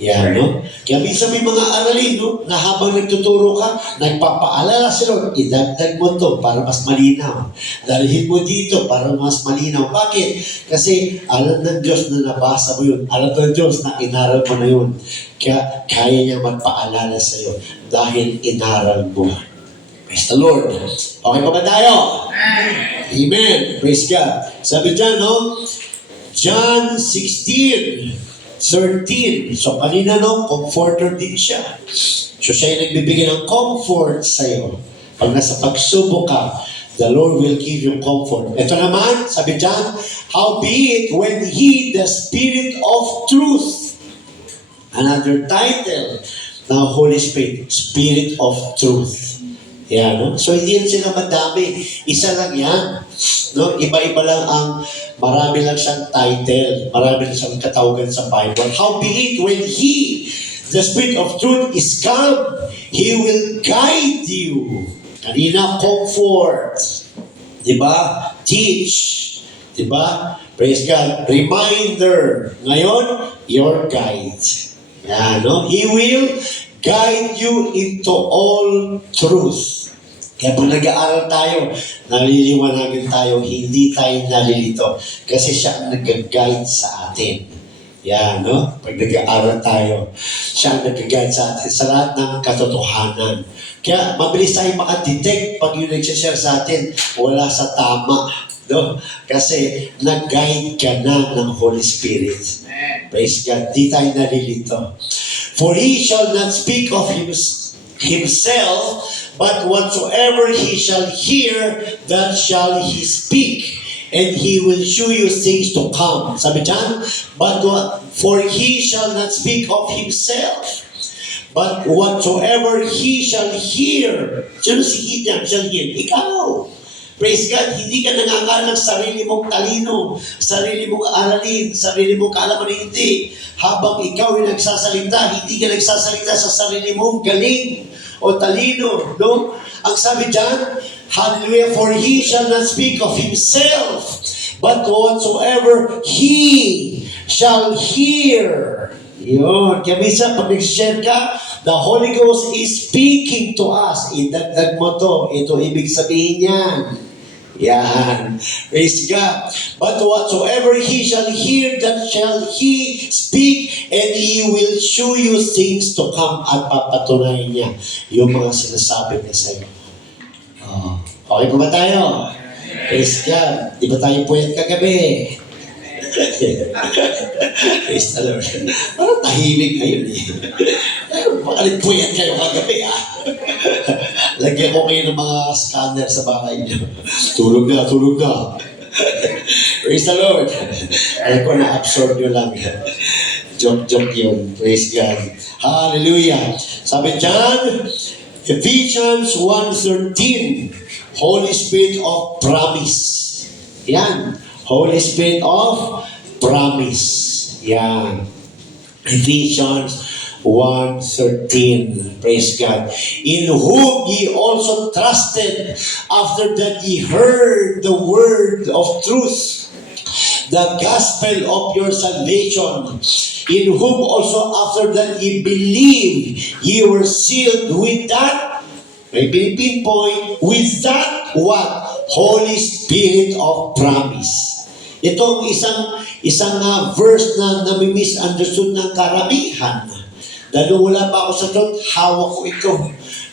Yan, no? Kaya minsan may mga aralin, no? Na habang nagtuturo ka, nagpapaalala si Lord, idagdag mo to para mas malinaw. Dalhin mo dito para mas malinaw. Bakit? Kasi alam ng Diyos na nabasa mo yun. Alam ng Diyos na inaral mo na yun. Kaya kaya niya magpaalala sa iyo dahil inaral mo. Praise the Lord. Okay pa ba tayo? Amen. Praise God. Sabi dyan, no? John 16:13. So, kanina, no? Comforter din siya. So, siya yung nagbibigay ng comfort sa'yo. Pag nasa pagsubok ka, the Lord will give you comfort. Ito naman, sabi dyan, howbeit when He, the Spirit of Truth, another title ng Holy Spirit, Spirit of Truth. Yan, no? So, hindi yan sila madami. Isa lang yan. No? Iba-iba lang marami lang siyang title. Marami lang siyang katawagan sa Bible. Howbeit, when He, the Spirit of Truth, is come, He will guide you. Kanina, comfort. Diba? Teach. Diba? Praise God. Reminder. Ngayon, your guide. Yan, no? He will guide you into all truth. Kaya pag nag-aaral tayo, naliliwanagan tayo, hindi tayo nalilito. Kasi siya ang nag-guide sa atin. Yan, no? Pag nag-aaral tayo, siya ang nag-guide sa atin sa lahat ng katotohanan. Kaya mabilis tayo makadetect pag yung nagsashare sa atin, wala sa tama. No? Kasi nag-guide ka na ng Holy Spirit. Praise God. Di tayo nalilito. For He shall not speak of Himself, but whatsoever He shall hear, that shall He speak. And He will show you things to come. Sabi dyan, for He shall not speak of Himself, but whatsoever He shall hear. Sino si He dyan? Shall hear? Ikaw. Praise God, hindi ka nangangaral ng sarili mong talino, sarili mong aralin, sarili mong kaalaman, hindi. Habang ikaw ay nagsasalita, hindi ka nagsasalita sa sarili mong galing o talino. No? Ang sabi dyan, hallelujah, for He shall not speak of Himself, but whatsoever He shall hear. Yun. Kaya minsan, pag nag-share ka, the Holy Ghost is speaking to us. Idagdag mo to. Ito ibig sabihin yan. Yan. Praise God. But whatsoever He shall hear, that shall He speak, and He will show you things to come. At papatunayan niya yung mga sinasabi niya sa iyo. Okay pa ba tayo? Praise God. Di ba tayo puyat kagabi? Praise the Lord. Parang tahimik ngayon eh. Baka nagpuyat kayo kagabi ah. Lagyan ko kayo ng mga scanner sa bahay niyo. Tulog na, tulog na. Praise the Lord. Alam ko na-absorb nyo lang. Joke yun. Praise God. Hallelujah. Sabi dyan, Ephesians 1:13, Holy Spirit of promise. Yan. Holy Spirit of promise. Yan. Ephesians 1:13. Praise God. In whom ye also trusted, after that ye heard the word of truth, the gospel of your salvation, in whom also after that ye believed, ye were sealed with that, may pinpoint, with that what? Holy Spirit of promise. Itong isang verse na nami-misunderstood ng karamihan. Dahil nung wala pa ako sa truth, hawak ko ito.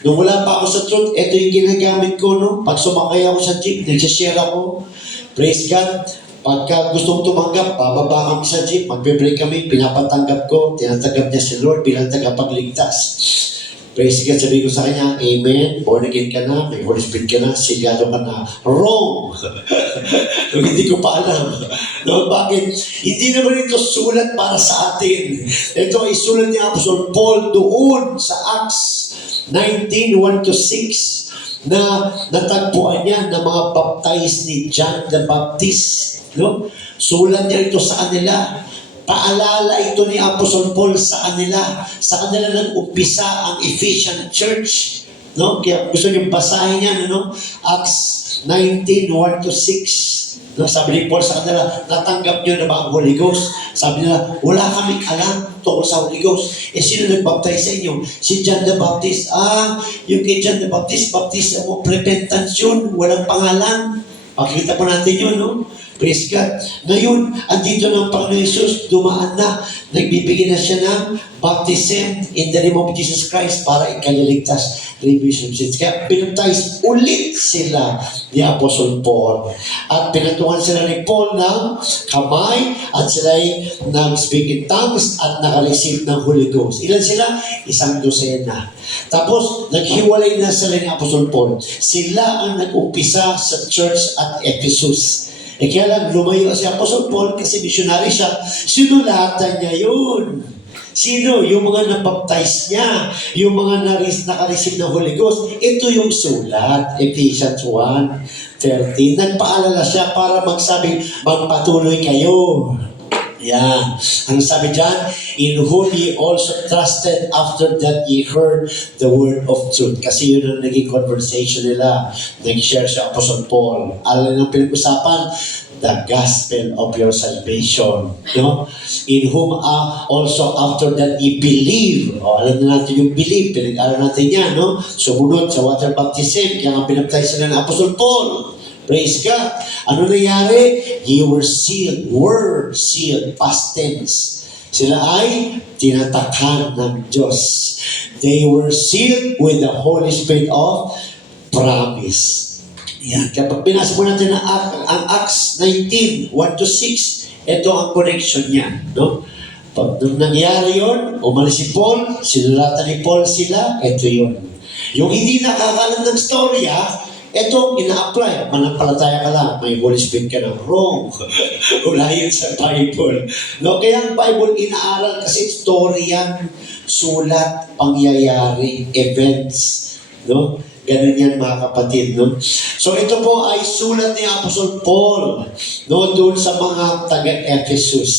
Nung wala pa ako sa truth, ito yung ginagamit ko. No? Pag sumakay ako sa jeep, nagsashare ako. Praise God. Pagka gusto mong tumanggap, bababa kami sa jeep, magbe-break kami, pinapatanggap ko, tinatanggap niya si Lord bilang tagapagligtas. Praise God, sabi ko sa kanya, Amen, born again ka na, may Holy Spirit ka na, sigado ka na. Wrong! So, hindi ko pa alam. No, bakit? Hindi naman ito sulat para sa atin. Ito ay sulat ni Apostol Paul doon sa Acts 19:1-6 na natagpuan niya ng mga baptized ni John the Baptist. No? Sulat niya ito sa kanila. Paalala ito ni Apostle Paul sa kanila. Sa kanila nag-umpisa ang Ephesian Church. No? Kaya gusto niyo basahin yan, no? Acts 19:1-6. No, sabi ni Paul sa kanila, natanggap niyo na ba ang Holy Ghost? Sabi nila, wala kaming alam tungkol sa Holy Ghost. Sino nagbaptize sa inyo? Si John the Baptist. Yung kay John the Baptist, mo, repentance yun, walang pangalan. Pakita po natin yun, no? Praise God. Ngayon, andito ng Panginoon Jesus, dumaan na. Nagbibigay na siya ng baptism in the name of Jesus Christ para ikaliligtas. Remission of sins. Kaya pinaptize ulit sila ni Apostle Paul. At pinatungan sila ni Paul ng kamay at sila ay nag-speak in tongues at nakareceive ng Holy Ghost. Ilan sila? 1 dosena. Tapos, naghiwalay na sila ni Apostle Paul. Sila ang nag-umpisa sa church at Ephesus. Kaya lang lumayo si Apostle Paul kasi missionary siya. Sinulatan niya yun. Sino? Yung mga nabaptize niya. Yung mga nakareceive ng Holy Ghost. Ito yung sulat. Ephesians 1:13. Nagpaalala siya para magsabing, magpatuloy kayo. Yan. Ang sabi dyan, in whom ye also trusted after that ye heard the word of truth. Kasi yun ang naging conversation nila. Nag-share si Apostle Paul. Alam ng pinag-usapan, the gospel of your salvation. No? In whom also after that ye believe. Alam na natin yung believe. Pinag-aral natin yan. No? Sumunod sa water baptism. Kaya nga pinaptize sila ng Apostle Paul. Praise God. Ano nangyari? You were sealed. Were sealed. Past tense. Sila ay tinatakhan ng Diyos. They were sealed with the Holy Spirit of promise. Yan. Kapag pinasa po natin ang Acts 19, 1-6, ito ang connection niya. No? Pag nung nangyari yun, umalis si Paul, sinulatan ni Paul sila, ito yun. Yung hindi nakakalam ng storya, ito, ina-apply. Manampalataya ka lang, may Holy Spirit ka na. Wrong. Wala yun sa Bible. No? Kaya ang Bible inaaral kasi story yan, sulat, pangyayari, events. No? Ganun yan mga kapatid. No? So ito po ay sulat ni Apostle Paul, no? Doon sa mga taga-Ephesus.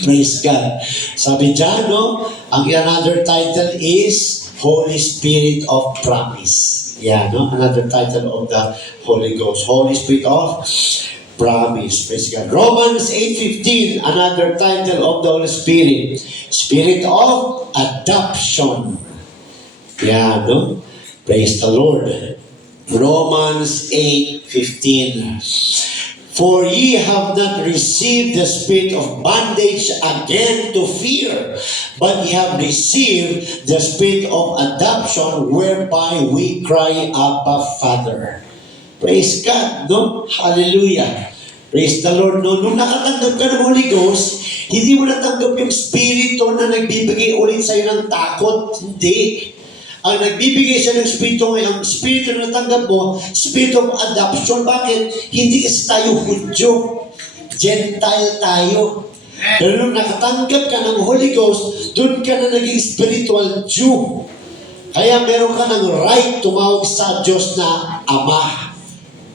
Praise God. Sabi dyan, no? Ang another title is Holy Spirit of Promise. Yeah, no? Another title of the Holy Ghost. Holy Spirit of Promise. Praise God. Romans 8:15, another title of the Holy Spirit. Spirit of Adoption. Yeah, no? Praise the Lord. Romans 8:15. For ye have not received the spirit of bondage again to fear, but ye have received the spirit of adoption, whereby we cry, Abba, Father. Praise God, no? Hallelujah. Praise the Lord, no? Nung nakatanggap ka ng Holy Ghost, hindi mo natanggap yung spirito na nagbibigay ulit sa'yo ng takot. Hindi. Ang nagbibigay siya ng spirito ngayon, ang spirito na natanggap mo, spirito of adoption. Bakit? Hindi kasi tayo Hudyo. Gentile tayo. Pero nung nakatanggap ka ng Holy Ghost, doon ka na naging spiritual Jew. Kaya meron ka ng right tumawag sa Diyos na Ama.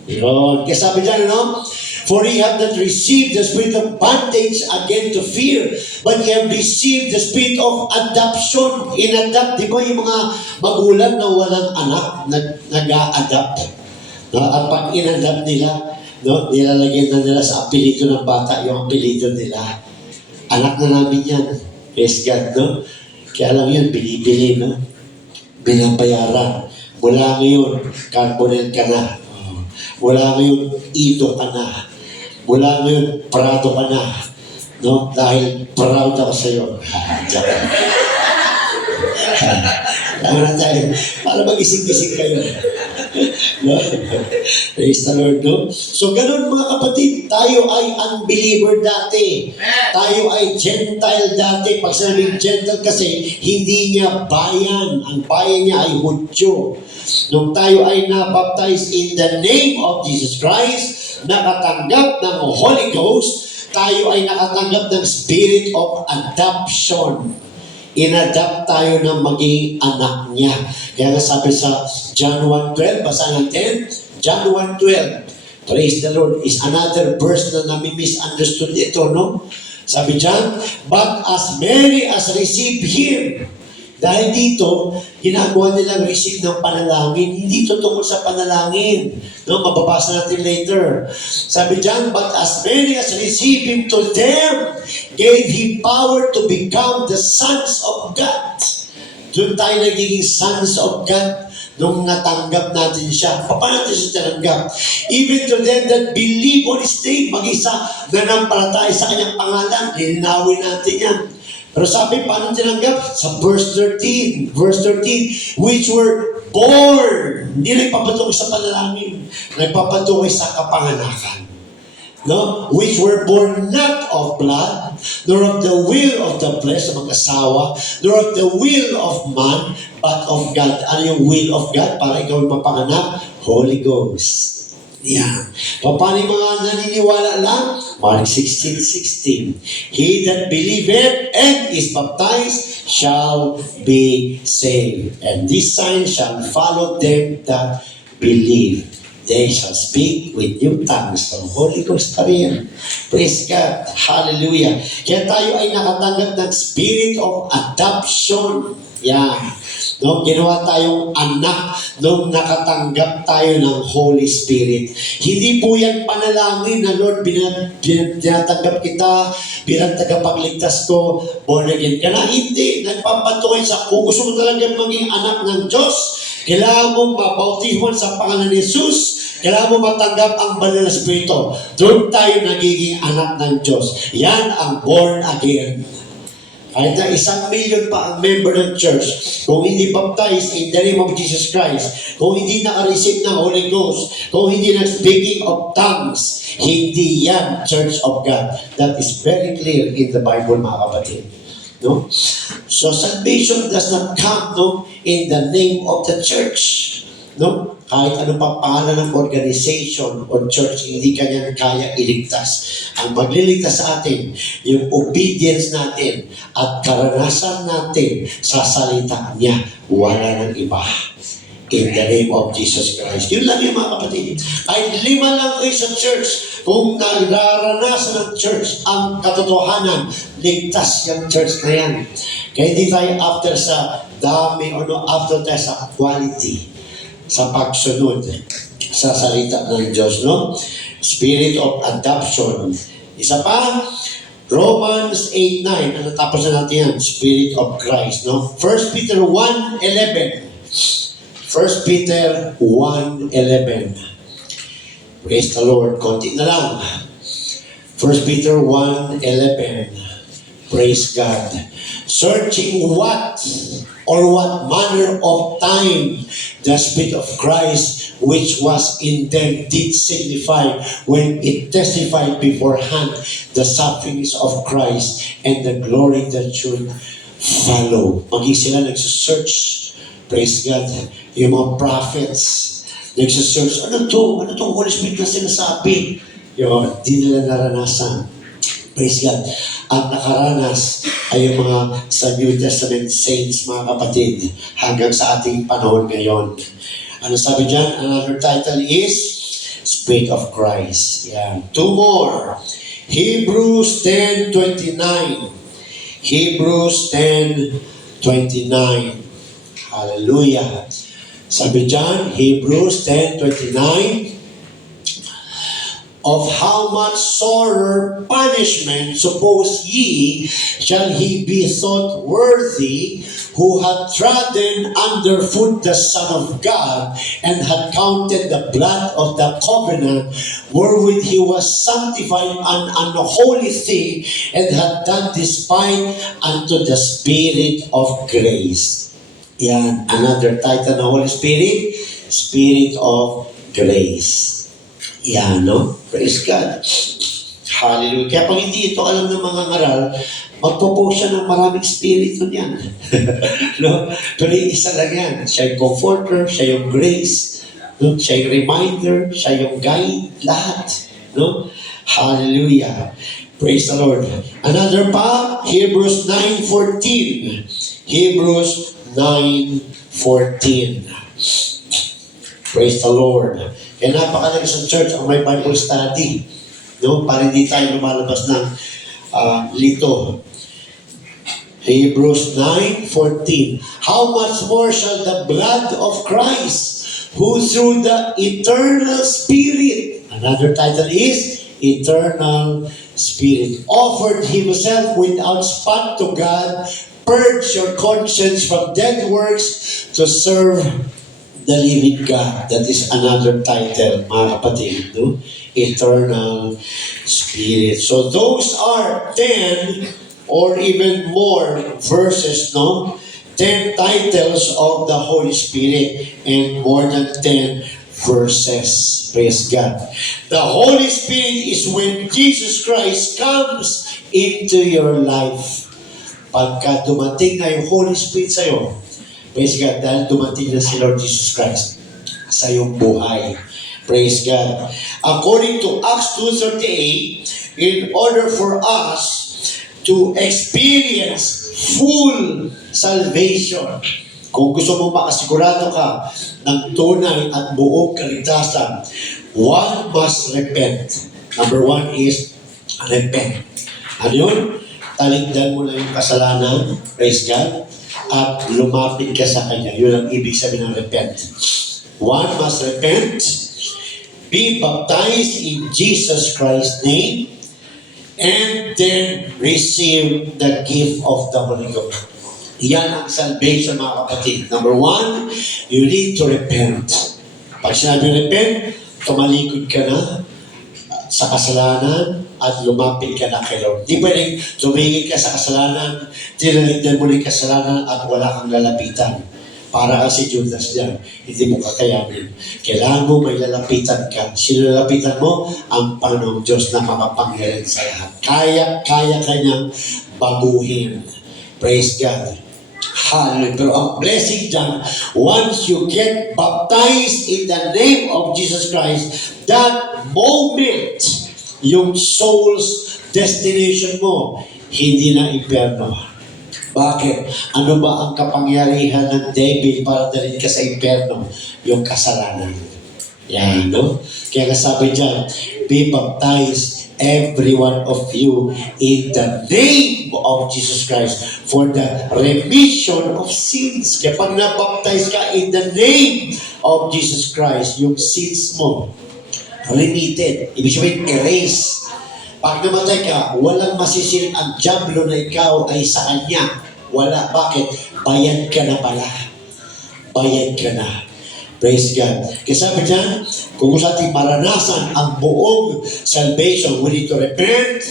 Yun. Kaya sabi dyan, no? For ye have not received the spirit of bondage again to fear, but ye have received the spirit of adoption. In-adopt, di ba yung mga magulang na walang anak, nag-a-adopt? No? At pag in-adopt nila, no? Nilalagyan na nila sa apelido ng bata yung apelido nila. Anak na namin yan. Praise God, no? Kaya lang yun, bili-bili, no? Binabayaran. Mula ngayon, carbonel ka na. Mula ngayon, Ido ka na. Mula ngayon, Prado ka na. No? Dahil proud ako sa'yo. Tama na tayo. Para mag-ising-ising kayo. No? Praise the Lord, no? So, ganun mga kapatid, tayo ay unbeliever dati. Tayo ay Gentile dati. Pag sinabing Gentile kasi, hindi niya bayan. Ang bayan niya ay Hudyo. Nung tayo ay na-baptize in the name of Jesus Christ, nakatanggap ng Holy Ghost, tayo ay nakatanggap ng Spirit of Adoption. In-adopt tayo ng maging anak niya. Kaya nga sabi sa John 1:12, basa natin, John 1:12, praise the Lord, is another verse na nami-misunderstood ito, no? Sabi dyan, but as many as receive Him, Dahil dito, ginagawa nilang receive ng panalangin. Hindi ito tungkol sa panalangin. No, mababasa natin later. Sabi dyan, but as many as receive Him, to them gave He power to become the sons of God. Doon tayo nagiging sons of God nung natanggap natin siya. Paano natin siya tinanggap? Even to them that believe on His name, mag-isa nanampalataya sa Kanyang pangalan, lilinawin natin yan. Pero sabi, paano tinanggap? Sa verse 13. Verse 13, which were born. Hindi nagpapatungo sa panalangin. Nagpapatungo sa kapanganakan. No? Which were born not of blood, nor of the will of the flesh, sa mag-asawa, nor of the will of man, but of God. Ano yung will of God? Para ikaw mapanganak? Holy Ghost. Yan. Paano yung mga naniniwala lang? Mark 16:16. He that believeth and is baptized shall be saved. And this sign shall follow them that believe. They shall speak with new tongues. So, Holy Ghost pa rin. Praise God. Hallelujah. Kaya tayo ay nakatanggap ng spirit of adoption. Yan. No, ginawa tayong anak nung nakatanggap tayo ng Holy Spirit. Hindi po yan panalangin na Lord, binatanggap kita bilang tagapagligtas ko, born again ka na. Hindi. Nagpapatungan sa kung gusto mo talaga maging anak ng Diyos, kailangan mong mabautismo sa pangalan ni Jesus, kailangan mo matanggap ang banal na Espiritu. Doon tayo nagiging anak ng Diyos. Yan ang born again. Kahit na 1,000,000 pa ang member ng church, kung hindi baptized in the name of Jesus Christ, kung hindi naka-receive ng Holy Ghost, kung hindi na-speaking of tongues, hindi yan Church of God. That is very clear in the Bible, mga kapatid. No? So salvation does not come, no, in the name of the church. No? Kahit ano pa pangalan ng organization o church, hindi kanya kaya iligtas. Ang magliligtas sa atin, yung obedience natin at karanasan natin sa salita niya, wala ng iba. In the name of Jesus Christ. Yun lang yung mga kapatid. Kahit 5 lang kayo sa church, kung nararanasan ng church ang katotohanan, ligtas yung church na yan. Kaya hindi tayo after sa dami o no, after tayo sa quality, sa pagsunod sa salita ng Diyos, no? Spirit of adoption. Isa pa, Romans 8:9. Ano, tapos na natin yan? Spirit of Christ, no? 1 Peter 1:11. 1 Peter 1:11. Praise the Lord. Konti na lang. 1 Peter 1:11. Praise God. Searching what manner of time the Spirit of Christ which was in them did signify when it testified beforehand the sufferings of Christ and the glory that should follow. Maging sila nagsisearch. Praise God. Yung mga prophets nagsisearch. Ano to? Ano to? Holy Spirit na sinasabi? Yung di nila naranasan. Praise God. At nakaranas ay yung mga sa New Testament saints, mga kapatid, hanggang sa ating panahon ngayon. Ano sabi dyan? Another title is Spirit of Christ. Yan. 2 more. Hebrews 10:29. Hebrews 10:29. Hallelujah. Sabi dyan, Hebrews 10:29. Of how much sorer punishment suppose ye shall he be thought worthy who had trodden underfoot the Son of God and had counted the blood of the covenant wherewith he was sanctified an unholy thing and had done despite unto the Spirit of grace. Yan, another title ng Holy Spirit, Spirit of Grace. Yan, no? Praise God. Hallelujah. Kaya pag hindi ito alam ng mga ngaral, magpo-post siya ng maraming spirito niyan. No? Pero yung isa lang yan. Siya yung comforter, siya yung grace, no? Siya yung reminder, siya yung guide, lahat. No? Hallelujah. Praise the Lord. Another pa, Hebrews 9:14. Hebrews 9:14. Praise the Lord. Kaya napakalaga sa church ang may Bible study. No? Para hindi tayo lumalabas ng lito. Hebrews 9:14. How much more shall the blood of Christ, who through the eternal Spirit, another title is Eternal Spirit, offered himself without spot to God, purge your conscience from dead works to serve the living God. That is another title, mga kapatid, no? Eternal Spirit. So those are 10 or even more verses, no? 10 titles of the Holy Spirit and more than 10 verses. Praise God. The Holy Spirit is when Jesus Christ comes into your life. Pagka dumating na yung Holy Spirit sa'yo, praise God, dahil dumating na si Lord Jesus Christ sa iyong buhay. Praise God. According to Acts 2:38, in order for us to experience full salvation, kung gusto mo makasigurado ka ng tunay at buong kaligtasan, one must repent. Number one is repent. Ano yun? Taligdan mo na yung kasalanan, praise God, at lumapit ka sa Kanya. Yun ang ibig sabihin ng repent. One must repent, be baptized in Jesus Christ's name, and then receive the gift of the Holy Ghost. Yan ang salvation, mga kapatid. Number one, you need to repent. Pag sinabi repent, tumalikod ka na sa kasalanan at lumapit ka na kay Lord. Di pwedeng tumingin ka sa kasalanan, tinaligdan mo na yung kasalanan at wala kang lalapitan. Para ka si Judas dyan, hindi mo kakayanin. Kailangan mo may lalapitan ka. Sino lalapitan mo? Ang Panginoong Diyos na makapangyarihan sa lahat. Kaya kanyang baguhin. Praise God. Hallelujah. Pero ang blessing dyan, once you get baptized in the name of Jesus Christ, that moment, yung soul's destination mo, hindi na impyerno. Bakit? Ano ba ang kapangyarihan ng devil para dalhin ka sa impyerno? Yung kasalanan. Yan, no? Kaya nga sabi dyan, be baptized every one of you in the name of Jesus Christ for the remission of sins. Kaya pag nabaptize ka in the name of Jesus Christ, yung sins mo, remitted. Ibig sabihin, erase. Pag namatay ka, walang masisilip ang diablo na ikaw ay sa kanya. Wala. Bakit? Bayad ka na pala. Bayad ka na. Praise God. Kaya sabi dyan, kung gusto natin maranasan ang buong salvation, we need to repent,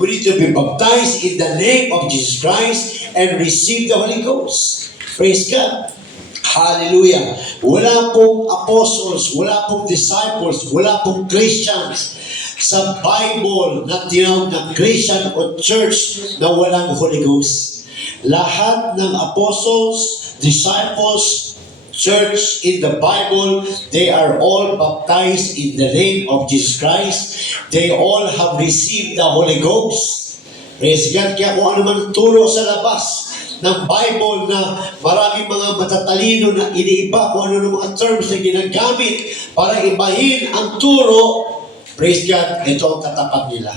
we need to be baptized in the name of Jesus Christ and receive the Holy Ghost. Praise God. Hallelujah. Wala pong apostles, wala pong disciples, wala pong Christians sa Bible na tinawag na Christian o church na walang Holy Ghost. Lahat ng apostles, disciples, church in the Bible, they are all baptized in the name of Jesus Christ. They all have received the Holy Ghost. Praise God. Kaya kung ano man turo sa labas ng Bible na maraming mga matatalino na iniiba kung ano ng mga terms na ginagamit para ibahin ang turo, praise God, ito ang katapat nila.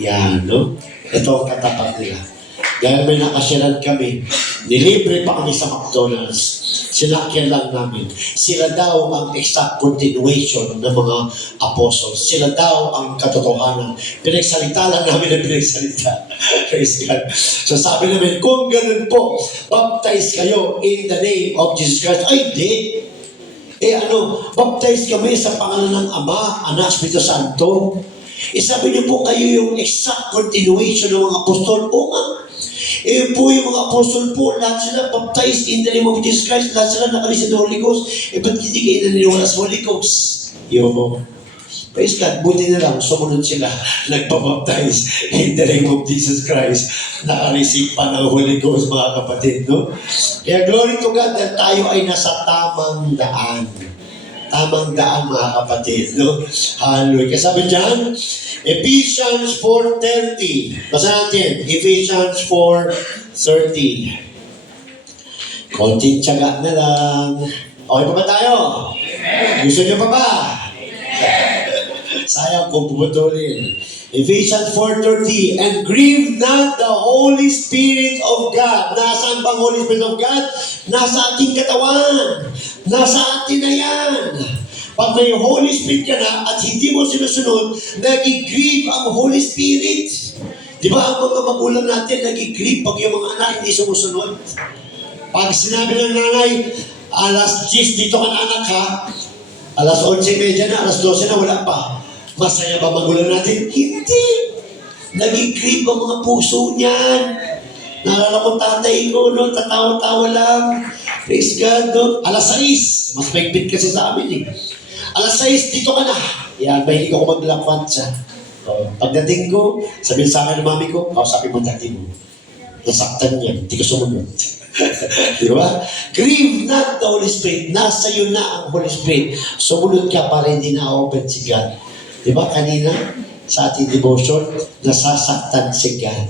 Yan, no? Ito ang katapat nila. Dahil may nakasyalan kami, nilibre pa kami sa McDonald's. Sinakyan lang namin. Sila daw ang exact continuation ng mga apostles. Sila daw ang katotohanan. Pinagsalita lang namin ang pinagsalita. Praise God. So sabi namin, kung ganun po, baptize kayo in the name of Jesus Christ. Ay, di. Baptize kami sa pangalan ng Ama, Anak, Espiritu Santo. Sabi niyo po kayo yung exact continuation ng mga apostol. O nga. Po yung mga apostol po, lahat sila baptized in the name of Jesus Christ, lahat sila nakalis sa Holy Ghost. Ba't hindi kayo naniniwala sa Holy Ghost? Praise God, buti na lang, sumunod sila, nagpabaptize in the name of Jesus Christ, nakareceive pa ng Holy Ghost, mga kapatid, no? Kaya glory to God, dahil tayo ay nasa tamang daan. Tamang daan, mga kapatid, no? Hallelujah. Kaya sabi dyan, Ephesians 4:30. Basa natin, Ephesians 4:30. Konting tiyaga na lang. Okay pa ba tayo? Amen. Gusto niyo pa ba? Amen. Sayang kung puputulin. Ephesians 4:30, and grieve not the Holy Spirit of God. Nasaan bang Holy Spirit of God? Nasa ating katawan. Nasa atin na yan. Pag may Holy Spirit ka na at hindi mo sinusunod, nag-grieve ang Holy Spirit. Di ba ang mga magulang natin nag-grieve pag yung mga anak hindi sumusunod? Pag sinabi ng nanay, alas 10 dito ka na anak ha, alas 11:30 na, alas 12 na, wala pa. Masaya ba magulang natin? Hindi. Nag-grieve ang mga puso niyan. Naalala ko tatay ko, no? Tatawa-tawa lang. Praise God, no? Alas 6. Mas maigpit kasi sa amin, eh. Alas 6, dito ka na. Yan, mahilig ako maglakwat siya. Pagdating ko, sabihin sa akin ng mami ko, kausapin mo dati mo. Nasaktan niya, hindi ko sumunod. Di ba? Grieve not the Holy Spirit. Nasa iyo na ang Holy Spirit. Sumunod ka para hindi na-open si God. Di ba? Kanina, sa ating devotion, nasasaktan si God.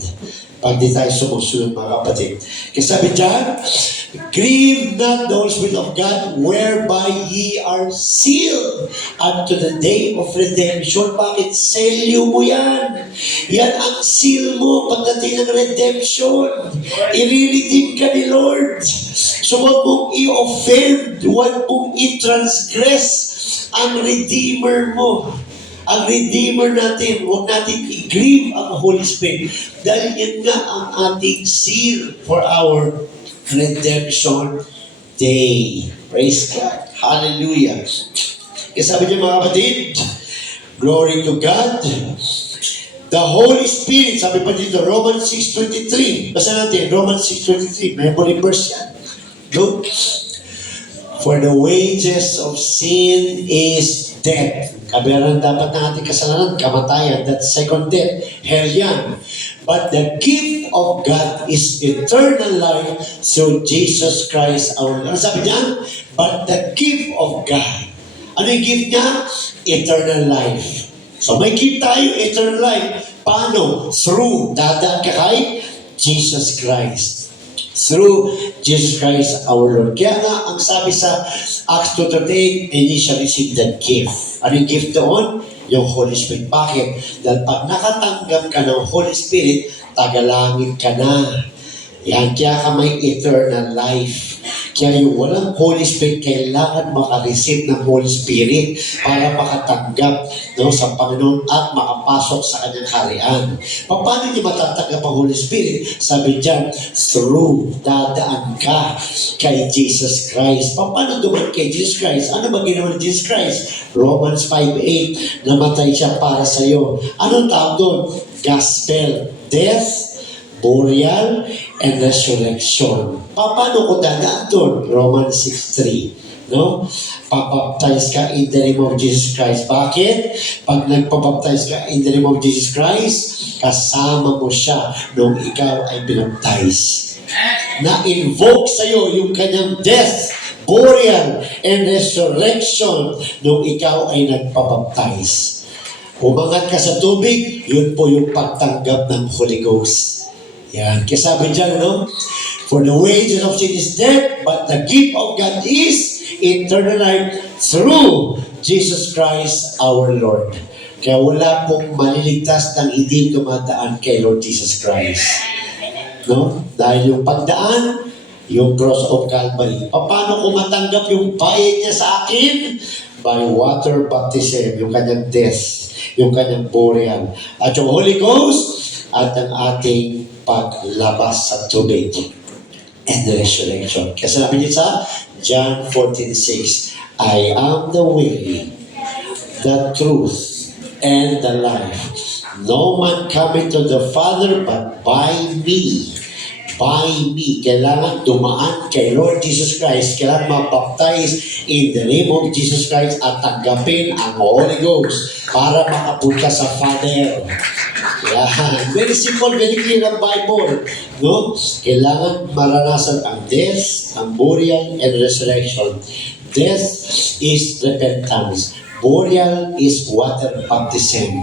Pag di tayo sumusunod, mga kapatid. Kasi sabi dyan, grieve not the Holy Spirit of God, whereby ye are sealed unto the day of redemption. Bakit? Selyo mo yan. Yan ang seal mo pagdating ng redemption. I-redeem ka ni Lord. So huwag mong i-offend, huwag mong i-transgress ang Redeemer mo. Ang Redeemer natin, huwag natin i-grieve ang Holy Spirit. Dahil yan nga ang ating seal for our redemption day. Praise God. Hallelujah. Kaya sabi niya mga kapatid, glory to God. The Holy Spirit, sabi pa dito, Romans 6:23. Basta natin, Romans 6:23. Memory verse yan. Look. For the wages of sin is death. Kabayaran dapat ng ating kasalanan, kamatayan. That's second death. Hell yan. But the gift of God is eternal life through Jesus Christ our Lord. Ano sabi niya? But the gift of God. Ano yung gift niya? Eternal life. So may gift tayo, eternal life. Paano? Through, dadaan ka kay Jesus Christ. Through Jesus Christ our Lord. Kaya nga, ang sabi sa Acts 2:38, and ye shall receive that gift. Ano yung gift doon? Yung Holy Spirit. Bakit? Dahil pag nakatanggap ka ng Holy Spirit, tagalangit ka na. Yan, kaya ka may eternal life. Kaya yung walang Holy Spirit, kailangan makareceive ng Holy Spirit para makatanggap sa Panginoon at makapasok sa kanyang kaharian. Paano niya matatanggap ang Holy Spirit? Sabi dyan, through, dadaan ka kay Jesus Christ. Paano dumaan kay Jesus Christ? Ano ba ginawa ni Jesus Christ? Romans 5:8, namatay siya para sa iyo. Anong tawag doon? Gospel, death, burial, and resurrection. Paano ko dadaan doon? Romans 6:3. No? Papaptize ka in the name of Jesus Christ. Bakit? Pag nagpapaptize ka in the name of Jesus Christ, kasama mo siya nung ikaw ay pinaptize. Na-invoke sa'yo yung kanyang death, burial, and resurrection nung ikaw ay nagpapaptize. Umangat ka sa tubig, yun po yung pagtanggap ng Holy Ghost. Yan. Kaya sabi dyan, no? For the wages of sin is death, but the gift of God is eternal life through Jesus Christ our Lord. Kaya wala pong maliligtas ng hindi dumadaan kay Lord Jesus Christ. No? Dahil yung pagdaan, yung cross of Calvary. Paano ko matanggap yung bayad niya sa akin? By water baptism, yung kanyang death, yung kanyang burial. At yung Holy Ghost, at ang ating paglabas sa tubig and the resurrection. Kasi sabi niya sa John 14:6, I am the way, the truth, and the life. No man cometh to the Father but by me. By me. Kailangan dumaan kay Lord Jesus Christ. Kailangan mabaptize in the name of Jesus Christ at tanggapin ang Holy Ghost para makapunta sa Father. Yan. Very simple, very clear ang Bible. No? Kailangan maranasan ang death, ang burial, and resurrection. Death is repentance. Burial is water baptism.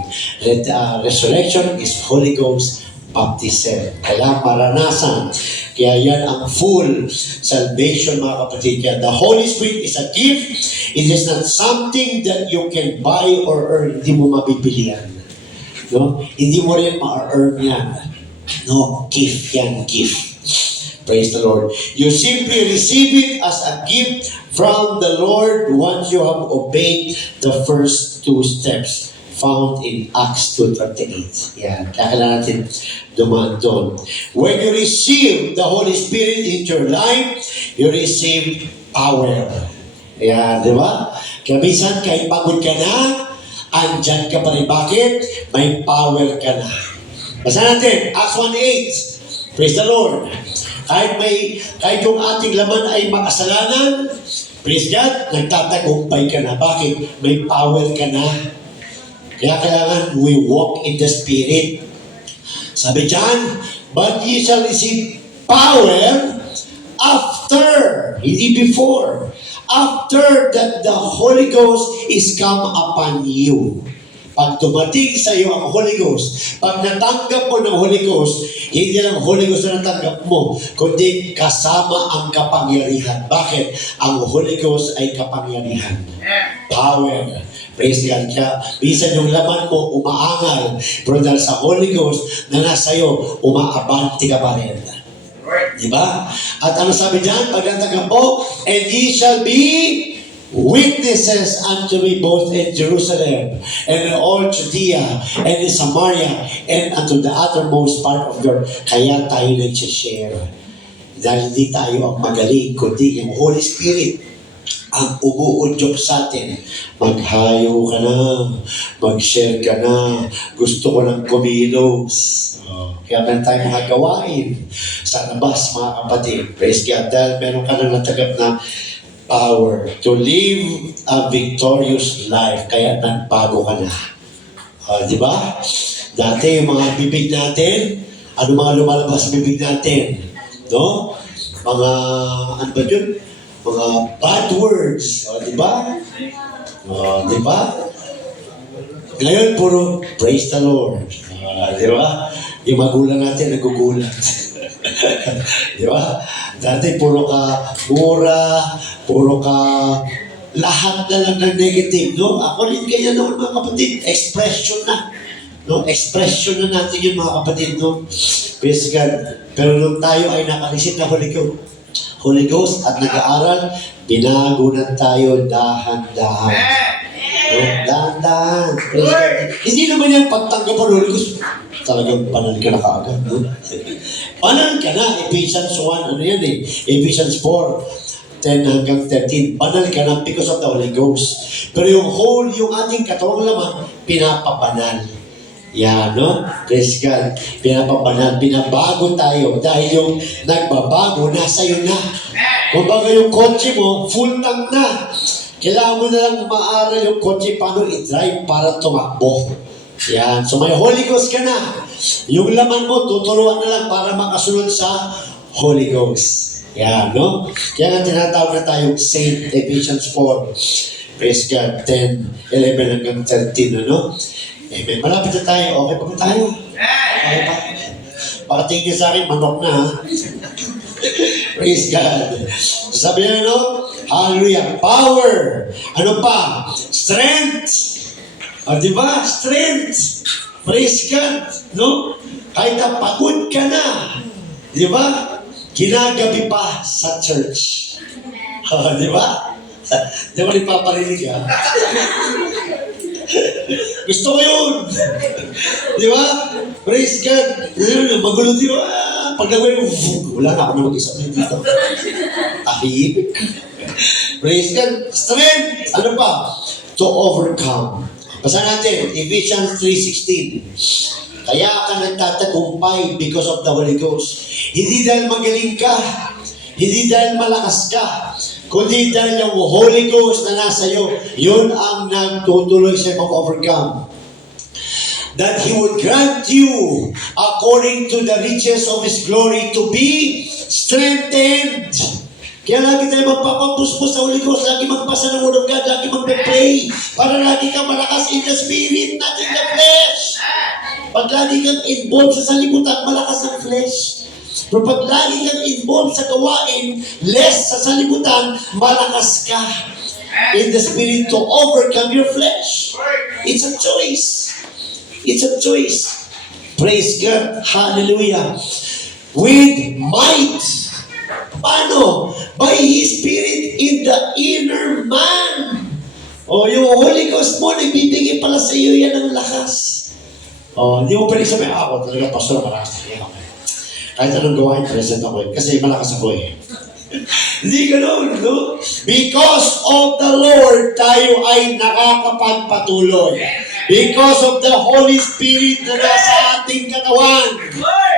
Resurrection is Holy Ghost baptism. Kailangan maranasan. Kaya yan ang full salvation, mga kapatid. Kaya the Holy Spirit is a gift. It is not something that you can buy or earn. Hindi mo mabibili yan. No? Hindi mo rin ma-earn yan. No, gift yan, gift. Praise the Lord. You simply receive it as a gift from the Lord once you have obeyed the first two steps found in Acts 2:38. Yan. Kaya kailangan natin dumaan doon. When you receive the Holy Spirit into your life, you receive power. Yan, di ba? Kaya minsan, kahit pagod ka na, andyan ka pa rin. Bakit? May power ka na. Basta natin, Acts 1:8. Praise the Lord. Kahit yung ating laman ay makasalanan, praise God, nagtatagumpay ka na. Bakit? May power ka na. Kaya kailangan we walk in the Spirit. Sabi dyan, but ye shall receive power after, hindi before, after that the Holy Ghost is come upon you. Pag dumating sa iyo ang Holy Ghost, pag natanggap mo ng Holy Ghost, hindi lang Holy Ghost na natanggap mo, kundi kasama ang kapangyarihan. Bakit? Ang Holy Ghost ay kapangyarihan. Power. Praise God. Kaya, minsan yung laman mo umaangal, pero dahil sa Holy Ghost na nasa iyo, umaabanti ka pa rin. Diba? At ano sabi dyan? Pag natanggap mo, and ye shall be witnesses unto me both in Jerusalem and in all Judea and in Samaria and unto the uttermost part of the earth. Kaya tayo nag-share. Dahil hindi tayo ang magaling, kundi yung Holy Spirit ang umuudyok sa atin. Maghayo ka na, mag-share ka na, gusto ko ng kumilos. Kaya meron tayong mga gawain sa labas, mga kapatid. Praise God. Dahil meron ka na natagap na power to live a victorious life. Kaya nagbago ka na. Di ba? Dati yung mga bibig natin, ano mga lumalabas sa bibig natin? No? Mga, ano ba yun? Mga bad words. Di ba? Di ba? Ngayon, puro praise the Lord. Di ba? Yung magulang natin, nagugulat. Di ba? Dati puro ka mura, puro ka lahat na lang ng negative, no? Ako rin kaya naman, mga kapatid, expression na. No? Expression na natin yun, mga kapatid, no? Praise God. Pero nung tayo ay nakareceive na Holy Ghost at nag-aaral, binago na tayo dahan-dahan. No? Dahan-dahan. Praise God. Hindi naman yan pagtanggap ng Holy Ghost. Talagang banal ka na kaagad, no? Banal ka na. Ephesians 1, ano yan eh? Ephesians 4, 10 hanggang 13. Banal ka na because of the Holy Ghost. Pero yung ating katawang laman, pinapabanal. Yan, no? Praise God. Pinapabanal. Pinabago tayo. Dahil yung nagbabago, nasa iyo na. Kung baga yung kotse mo, full tank na. Kailangan mo na lang maaral yung kotse paano i-drive para tumakbo. Yan. So may Holy Ghost ka na. Yung laman mo, tuturuan na lang para makasunod sa Holy Ghost. Yan, no? Kaya nga tinatawag na tayo Saint Ephesians 4. Praise God. 10, 11 hanggang 13, ano? Amen. Malapit na tayo. Okay pa ba tayo? Okay pa? Pakatingin niyo sa akin, manok na, ha? Praise God. Sabi na, no? Hallelujah. Power. Ano pa? Strength. Di ba? Strength. Praise God. No? Kahit na pagod ka na. Di ba? Ginagabi pa sa church. Di ba? Di ba nagpaparinig, ha? Gusto ko yun. Di ba? Praise God. Magulo di ba? Pag nagawin mo, wala na ako na mag-isap na dito. Tahimik. Praise God. Strength. Ano pa? To overcome. Basta natin, Ephesians 3:16. Kaya ka nagtatagumpay because of the Holy Ghost. Hindi dahil magaling ka, hindi dahil malakas ka, kundi dahil yung Holy Ghost na nasa iyo, yun ang nagtutuloy sa mag-overcome. That He would grant you, according to the riches of His glory, to be strengthened. Kaya lagi tayo magpapapuspos sa Holy Ghost, lagi magbasa ng Word of God, lagi magpe-pray, para lagi ka malakas in the Spirit, not in the flesh. Pag Pag lagi kang involved sa sanlibutan, malakas ang flesh. Pero pag lagi kang involved sa gawain, less sa sanlibutan, malakas ka in the spirit to overcome your flesh. It's a choice. It's a choice. Praise God. Hallelujah. With might. Paano? By His Spirit in the inner man. O, yung Holy Ghost mo, nagbibigay pala sa iyo yan ng lakas. O, hindi mo pwede sabihin, ako talaga, pastor, malakas na ako. Kahit anong gawain, present ako eh. Kasi malakas ako eh. Hindi ganun, no? Because of the Lord, tayo ay nakakapagpatuloy. Because of the Holy Spirit na nasa ating katawan,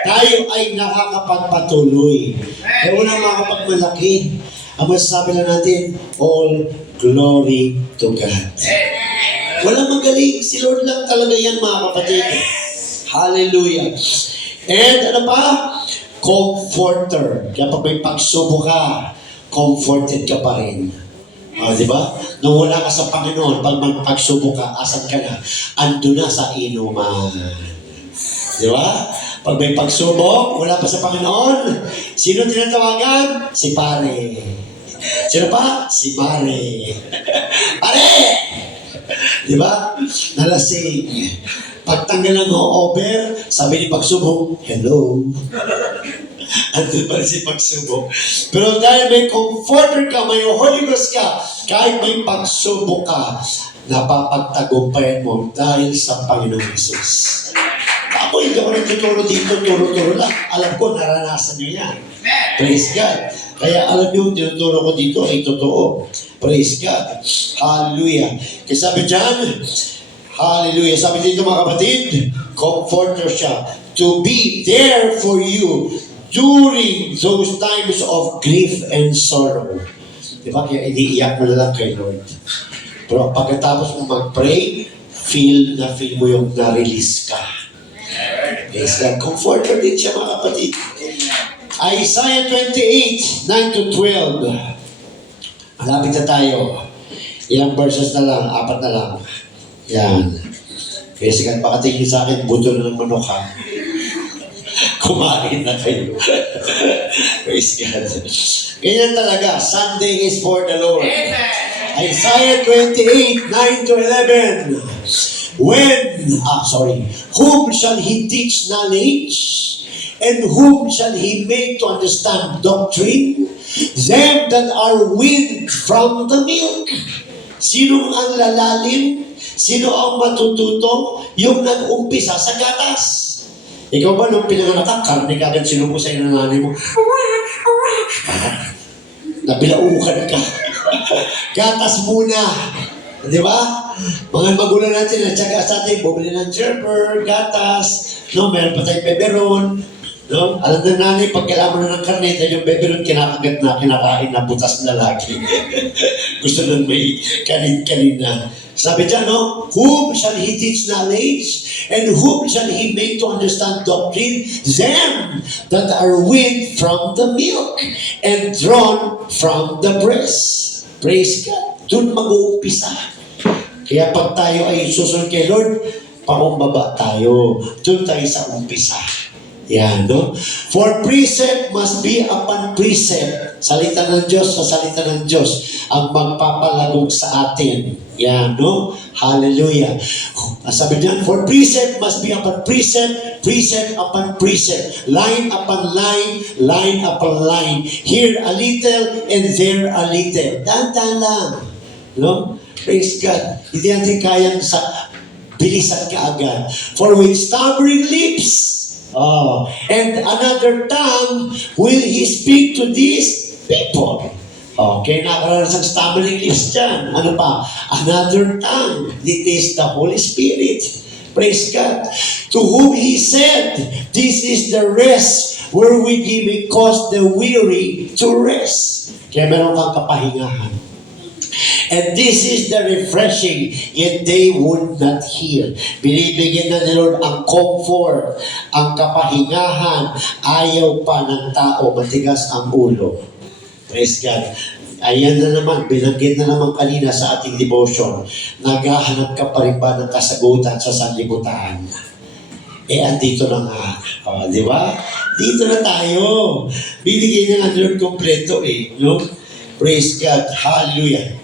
tayo ay nakakapagpatuloy. Kaya walang makapagmalaki. Ang masasabi lang natin, all glory to God. Walang magaling. Si Lord lang talaga yan, mga kapatid. Hallelujah. And ano pa? Comforter. Kaya pag may pagsubok ka, comforted ka pa rin. Di ba? Nung wala ka sa Panginoon, pag magpagsubok ka, asan ka na? Ando na sa inuman. Di ba? Pag may pagsubok, wala pa sa Panginoon, sino tinatawagan? Si Pare. Sino pa? Si Mare. Pare! Di ba? Nalasing. Pagtanggal ng over, sabi ni pagsubok, hello. Andun pa rin si pagsubok. Pero dahil may comforter ka, may Holy Ghost ka, kahit may pagsubok ka, napapagtagumpayan mo dahil sa Panginoong Jesus. Ako, hindi ako nagtuturo dito, turo-turo lang. Alam ko, naranasan nyo yan. Praise God. Kaya alam nyo, tinuturo ko dito ay totoo. Praise God. Hallelujah. Kaya sabi dyan, hallelujah. Sabi dito mga kapatid, comforter siya. To be there for you during those times of grief and sorrow. Diba? Kaya iniiyak mo na lang kay Lord. Pero pagkatapos mo mag-pray, feel mo yung na-release ka. Praise God. Comforter din siya mga kapatid. Isaiah 28, 9-12. Malapit na tayo. Ilang verses na lang, 4 na lang. Yan. Praise God. Pakatingin sa akin, buto na ng manok ha. Kumain na kayo. Praise God. Ganyan talaga. Sunday is for the Lord. Isaiah 28, 9-11. Whom shall He teach knowledge? And whom shall He make to understand doctrine? Them that are weaned from the milk. Sino ang lalalim? Sino ang matututo? Yung nag-umpisa sa gatas. Ikaw ba nung pinanganak ka, karne ka agad sinubo sa iyong nanay mo? Nabilaukan ka. Gatas muna. Di ba? Mga magulang natin, natsaga sa atin, bumili ng gerber, gatas, no, meron pa tayong peperon, no? Alam na nanay, pag kailangan na ng karne, yung peperon kinakagat na, kinakain na, butas na lagi. Gusto nang may kanin-kanin na. Sabi dyan, no? Whom shall He teach knowledge? And whom shall He make to understand doctrine? Them that are weaned from the milk and drawn from the breast. Praise God. Doon mag-uumpisa. Kaya pag tayo ay susunod kay Lord, pakumbaba tayo. Doon tayo sa umpisa. Yan, no? For precept must be upon precept. Salita ng Diyos sa salita ng Diyos ang magpapalagog sa atin. Yan, no? Hallelujah. Sabi niyan, for precept must be upon precept, precept upon precept, line upon line, line upon line. Here a little and there a little. Dahan-dahan lang. No? Praise God. Hindi natin kayang sa bilisan ka agad. For with stammering lips, and another tongue will He speak to these people. Okay, nakakaranas ang stammering lips dyan. Ano pa? Another tongue. It is the Holy Spirit. Praise God. To whom He said, this is the rest wherewith He may cause the weary to rest. Kaya meron kang kapahingahan. And this is the refreshing, yet they would not hear. Binibigyan na ni Lord ang comfort, ang kapahingahan, ayaw pa ng tao, matigas ang ulo. Praise God. Ayan na naman, binanggit na naman kanina sa ating devotion, naghahanap ka pa rin ba ng kasagutan sa sanlibutan? Andito na nga. Di ba? Dito na tayo. Binigay na ng Lord kompleto no? Praise God. Hallelujah.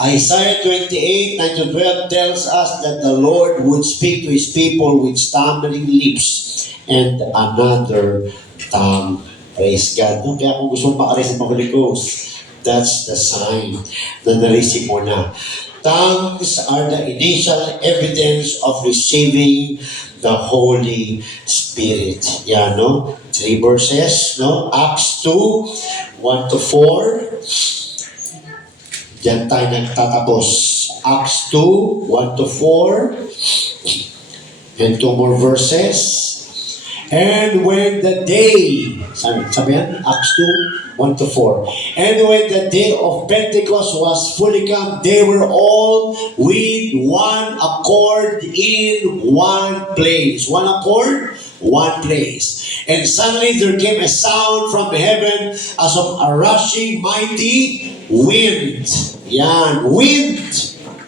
Isaiah 28, 9-12 tells us that the Lord would speak to His people with stammering lips and another tongue. Praise God. No? Kaya kung gusto mong makareceive ng Holy Ghost, that's the sign na nareceive mo na. Tongues are the initial evidence of receiving the Holy Spirit. Yan, no? 3 verses, no? Acts 2, 1-4. Diyan tayo nagtatapos. Acts 2, 1-4. And 2 more verses. And when the day, sabi yan, Acts 2, 1-4. And when the day of Pentecost was fully come, they were all with one accord in one place. One accord, one place. And suddenly there came a sound from heaven as of a rushing mighty wind. Yan, wind.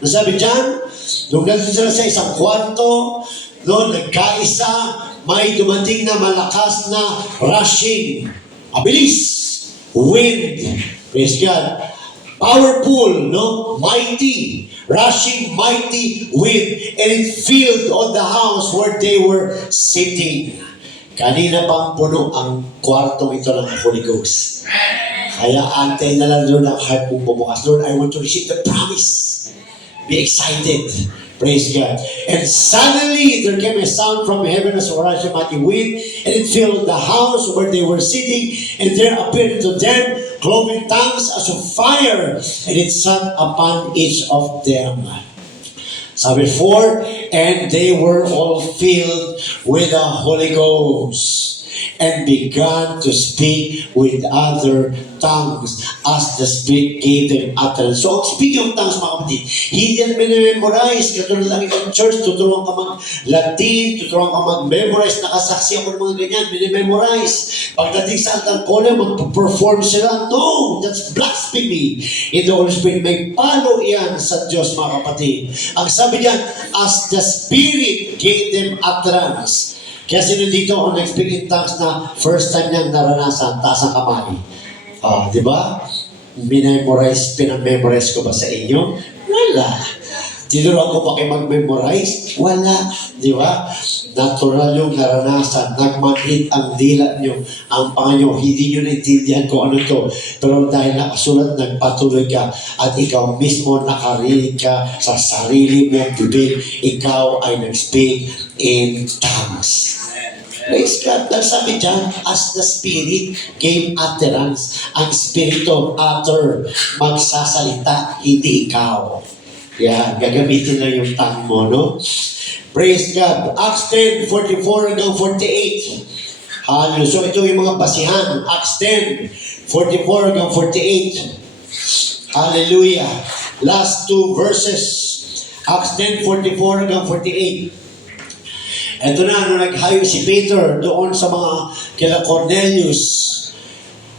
Nasabi dyan, nung nandun sila sa isang kwarto, no, nagkaisa, may dumating na malakas na rushing. Abilis. Wind. Praise God. Powerful, no? Mighty. Rushing mighty wind. And it filled on the house where they were sitting. Kanina pang puno ang kwartong ito ng Holy Ghost. Kaya antay na lang doon ang heart mong bumukas. Lord, I want to receive the promise. Be excited. Praise God. And suddenly there came a sound from heaven as of a rushing mighty wind, and it filled the house where they were sitting, and there appeared to them cloven tongues as of fire, and it sat upon each of them. Sabi 4, and they were all filled with the Holy Ghost, and began to speak with other tongues as the Spirit gave them utterance. So, speaking of tongues, mga kapatid, hindi yan minimemorize. Katulad lang itong church, tuturuan ka mag-Latin, tuturuan ka mag-memorize. Nakasaksi ako ng mga ganyan, minimemorize. Pagdating sa altar call, mag-perform sila. No, that's blasphemy. In the Holy Spirit, may palo yan sa Diyos, mga kapatid. Ang sabi niyan, as the Spirit gave them utterance. Kaya sino dito ang nag-speak in tongues na first time niyang naranasan, taas ang kamay? Di ba? Pinamemorize ko ba sa inyo? Wala. Tinuruan ko pa kayo mag-memorize? Wala. Di ba? Natural yung naranasan. Nagmanhit ang dila nyo. Ang Panginoon, hindi nyo naintindihan kung ano to. Pero dahil nakasulat, nagpatuloy ka at ikaw mismo nakarinig ka sa sarili mong bibig, ikaw ay nag-speak in tongues. Praise God. Dahil sabi dyan, as the Spirit gave utterance, ang Spirito utter, magsasalita, hindi ikaw. Yan, gagamitin lang yung tongue mo, no? Praise God. Acts 10, 44 hanggang 48. Hallelujah. So ito yung mga basihan. Acts 10, 44 hanggang 48. Hallelujah. Last 2 verses. Acts 10, 44 hanggang 48. Ito na, nung naghayo si Peter doon sa mga kila Cornelius.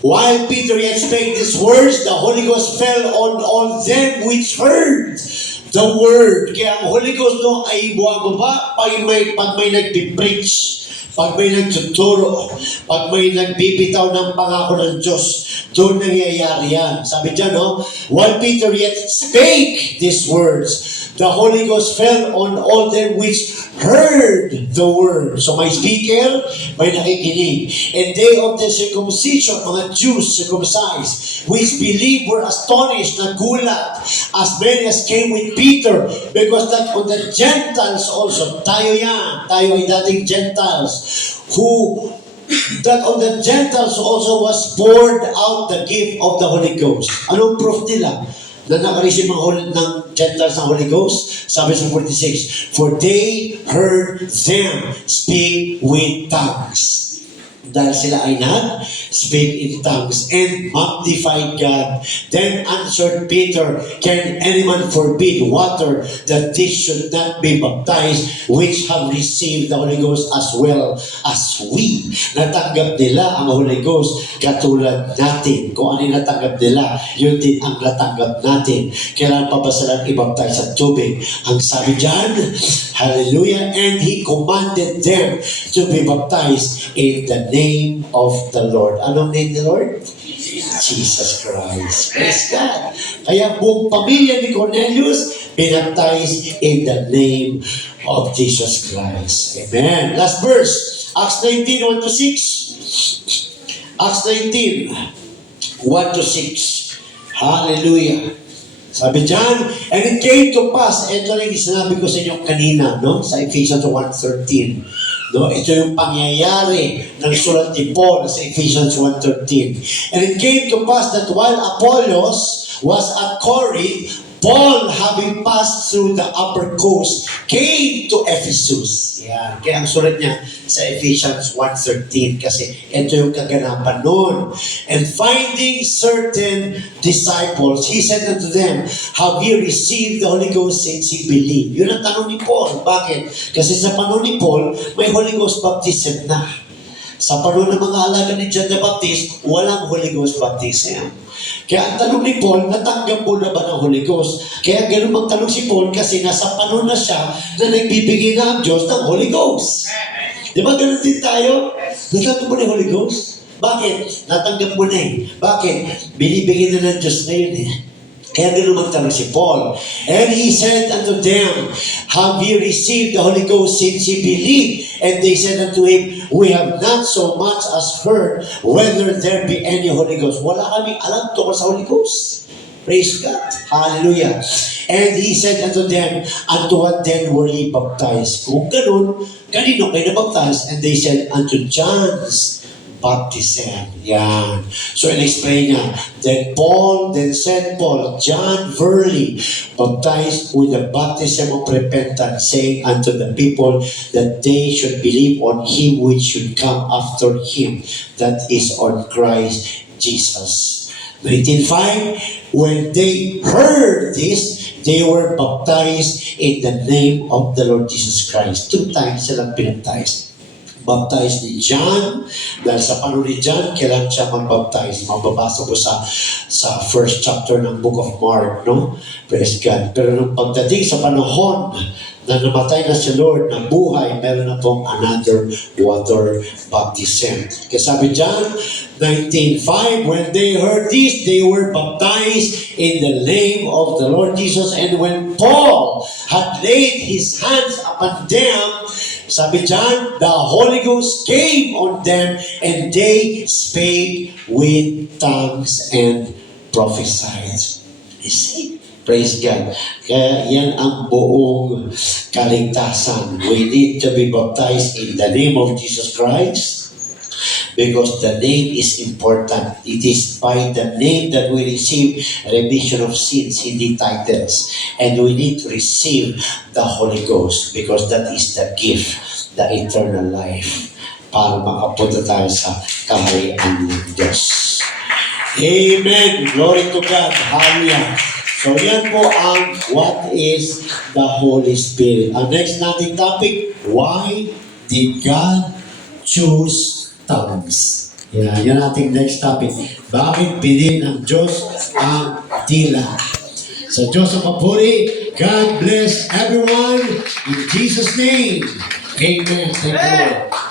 While Peter yet spake these words, the Holy Ghost fell on all them which heard the word. Kaya ang Holy Ghost no, ay buwababa pag may nagpipreach, pag may nagtuturo, pag may nagbibitaw ng pangako ng Diyos, doon nangyayari yan. Sabi dyan, no? While Peter yet spake these words, the Holy Ghost fell on all them which heard the word. So may speaker, may nakikinig. And they of the circumcision, mga Jews circumcised, which believed were astonished, nagulat, as many as came with Peter, because that on the Gentiles also, tayo ay dating Gentiles, that on the Gentiles also was poured out the gift of the Holy Ghost. Anong proof nila? Na nakareceive ng Gentiles ng Holy Ghost? Sabi sa 46, for they heard them speak with tongues. dahil sila ay nag-speak in tongues and magnified God. Then answered Peter, can any man forbid water that they should not be baptized, which have received the Holy Ghost as well as we? Natanggap nila ang Holy Ghost katulad natin. Kung ano yung natanggap nila, yun din ang natanggap natin. Kailangan pa ba silang i-baptize sa tubig? Ang sabi dyan, hallelujah, and He commanded them to be baptized in the name of the Lord. Anong name the Lord? Jesus Christ. Praise God. Kaya buong pamilya ni Cornelius, binaptized in the name of Jesus Christ. Amen. Last verse, Acts 19, 1 to 6. Acts 19, 1 to 6. Hallelujah. Sabi dyan, and it came to pass, ito rin sinabi ko sa inyo kanina, no? Sa Ephesians 1:13. No, ito yung pangyayari ng sulat ni Paul sa Ephesians 1:13. And it came to pass that while Apollos was at Corinth, Paul, having passed through the upper coast, came to Ephesus. Yan. Kaya ang sulat niya sa Ephesians 1:13 kasi ito yung kaganapan noon. And finding certain disciples, he said unto them, have you received the Holy Ghost since ye believe? Yun ang tanong ni Paul. Bakit? Kasi sa panahon ni Paul, may Holy Ghost baptism na. Sa panahon ng mga alaga ni John the Baptist, walang Holy Ghost baptism. Kaya ang tanong ni Paul, natanggap mo na ba ng Holy Ghost? Kaya ganun magtanong si Paul kasi nasa panahon na siya na nagbibigay na ang Diyos ng Holy Ghost. Di ba ganun din tayo? Natanggap mo na yung Holy Ghost? Bakit? Natanggap mo na eh. Bakit? Binibigay na ng Diyos ngayon eh. Kaya ganun magtanong si Paul. And he said unto them, have ye received the Holy Ghost since ye believe? And they said unto him, we have not so much as heard whether there be any Holy Ghost. Wala kaming alam tungkol sa Holy Ghost. Praise God. Hallelujah. And he said unto them, unto what then were ye baptized? Kung ganun, kanino kayo nabaptized? And they said, unto John's baptism. Yan. So, in-explain niya, then said Paul, John verily baptized with the baptism of repentance, saying unto the people that they should believe on him which should come after him, that is on Christ Jesus. 19:5, when they heard this, they were baptized in the name of the Lord Jesus Christ. 2 times silang pinaptized. Baptized ni John, dahil sa panahon ni John, kailan siya mag-baptize. Mababasa po sa first chapter ng Book of Mark, no? Praise God. Pero nung pagdating sa panahon na namatay na si Lord ng buhay, meron na pong another water baptism. Kaya sabi John 19:5, when they heard this, they were baptized in the name of the Lord Jesus. And when Paul had laid his hands upon them, sabi dyan, the Holy Ghost came on them and they spake with tongues and prophesied. You see? Praise God. Kaya yan ang buong kaligtasan. We need to be baptized in the name of Jesus Christ because the name is important. It is by the name that we receive remission of sins, hindi titles. And we need to receive the Holy Ghost because that is the gift, the eternal life, para makapunta tayo sa kaharian ng Diyos. Amen. Glory to God. Hallelujah. So yan po ang what is the Holy Spirit. Ang next nating topic, why did God choose tongues? Yan ating next topic. Bakit pinili ng Diyos ang dila? Sa Diyos ang papuri, God bless everyone in Jesus' name. Amen. Thank you, Lord.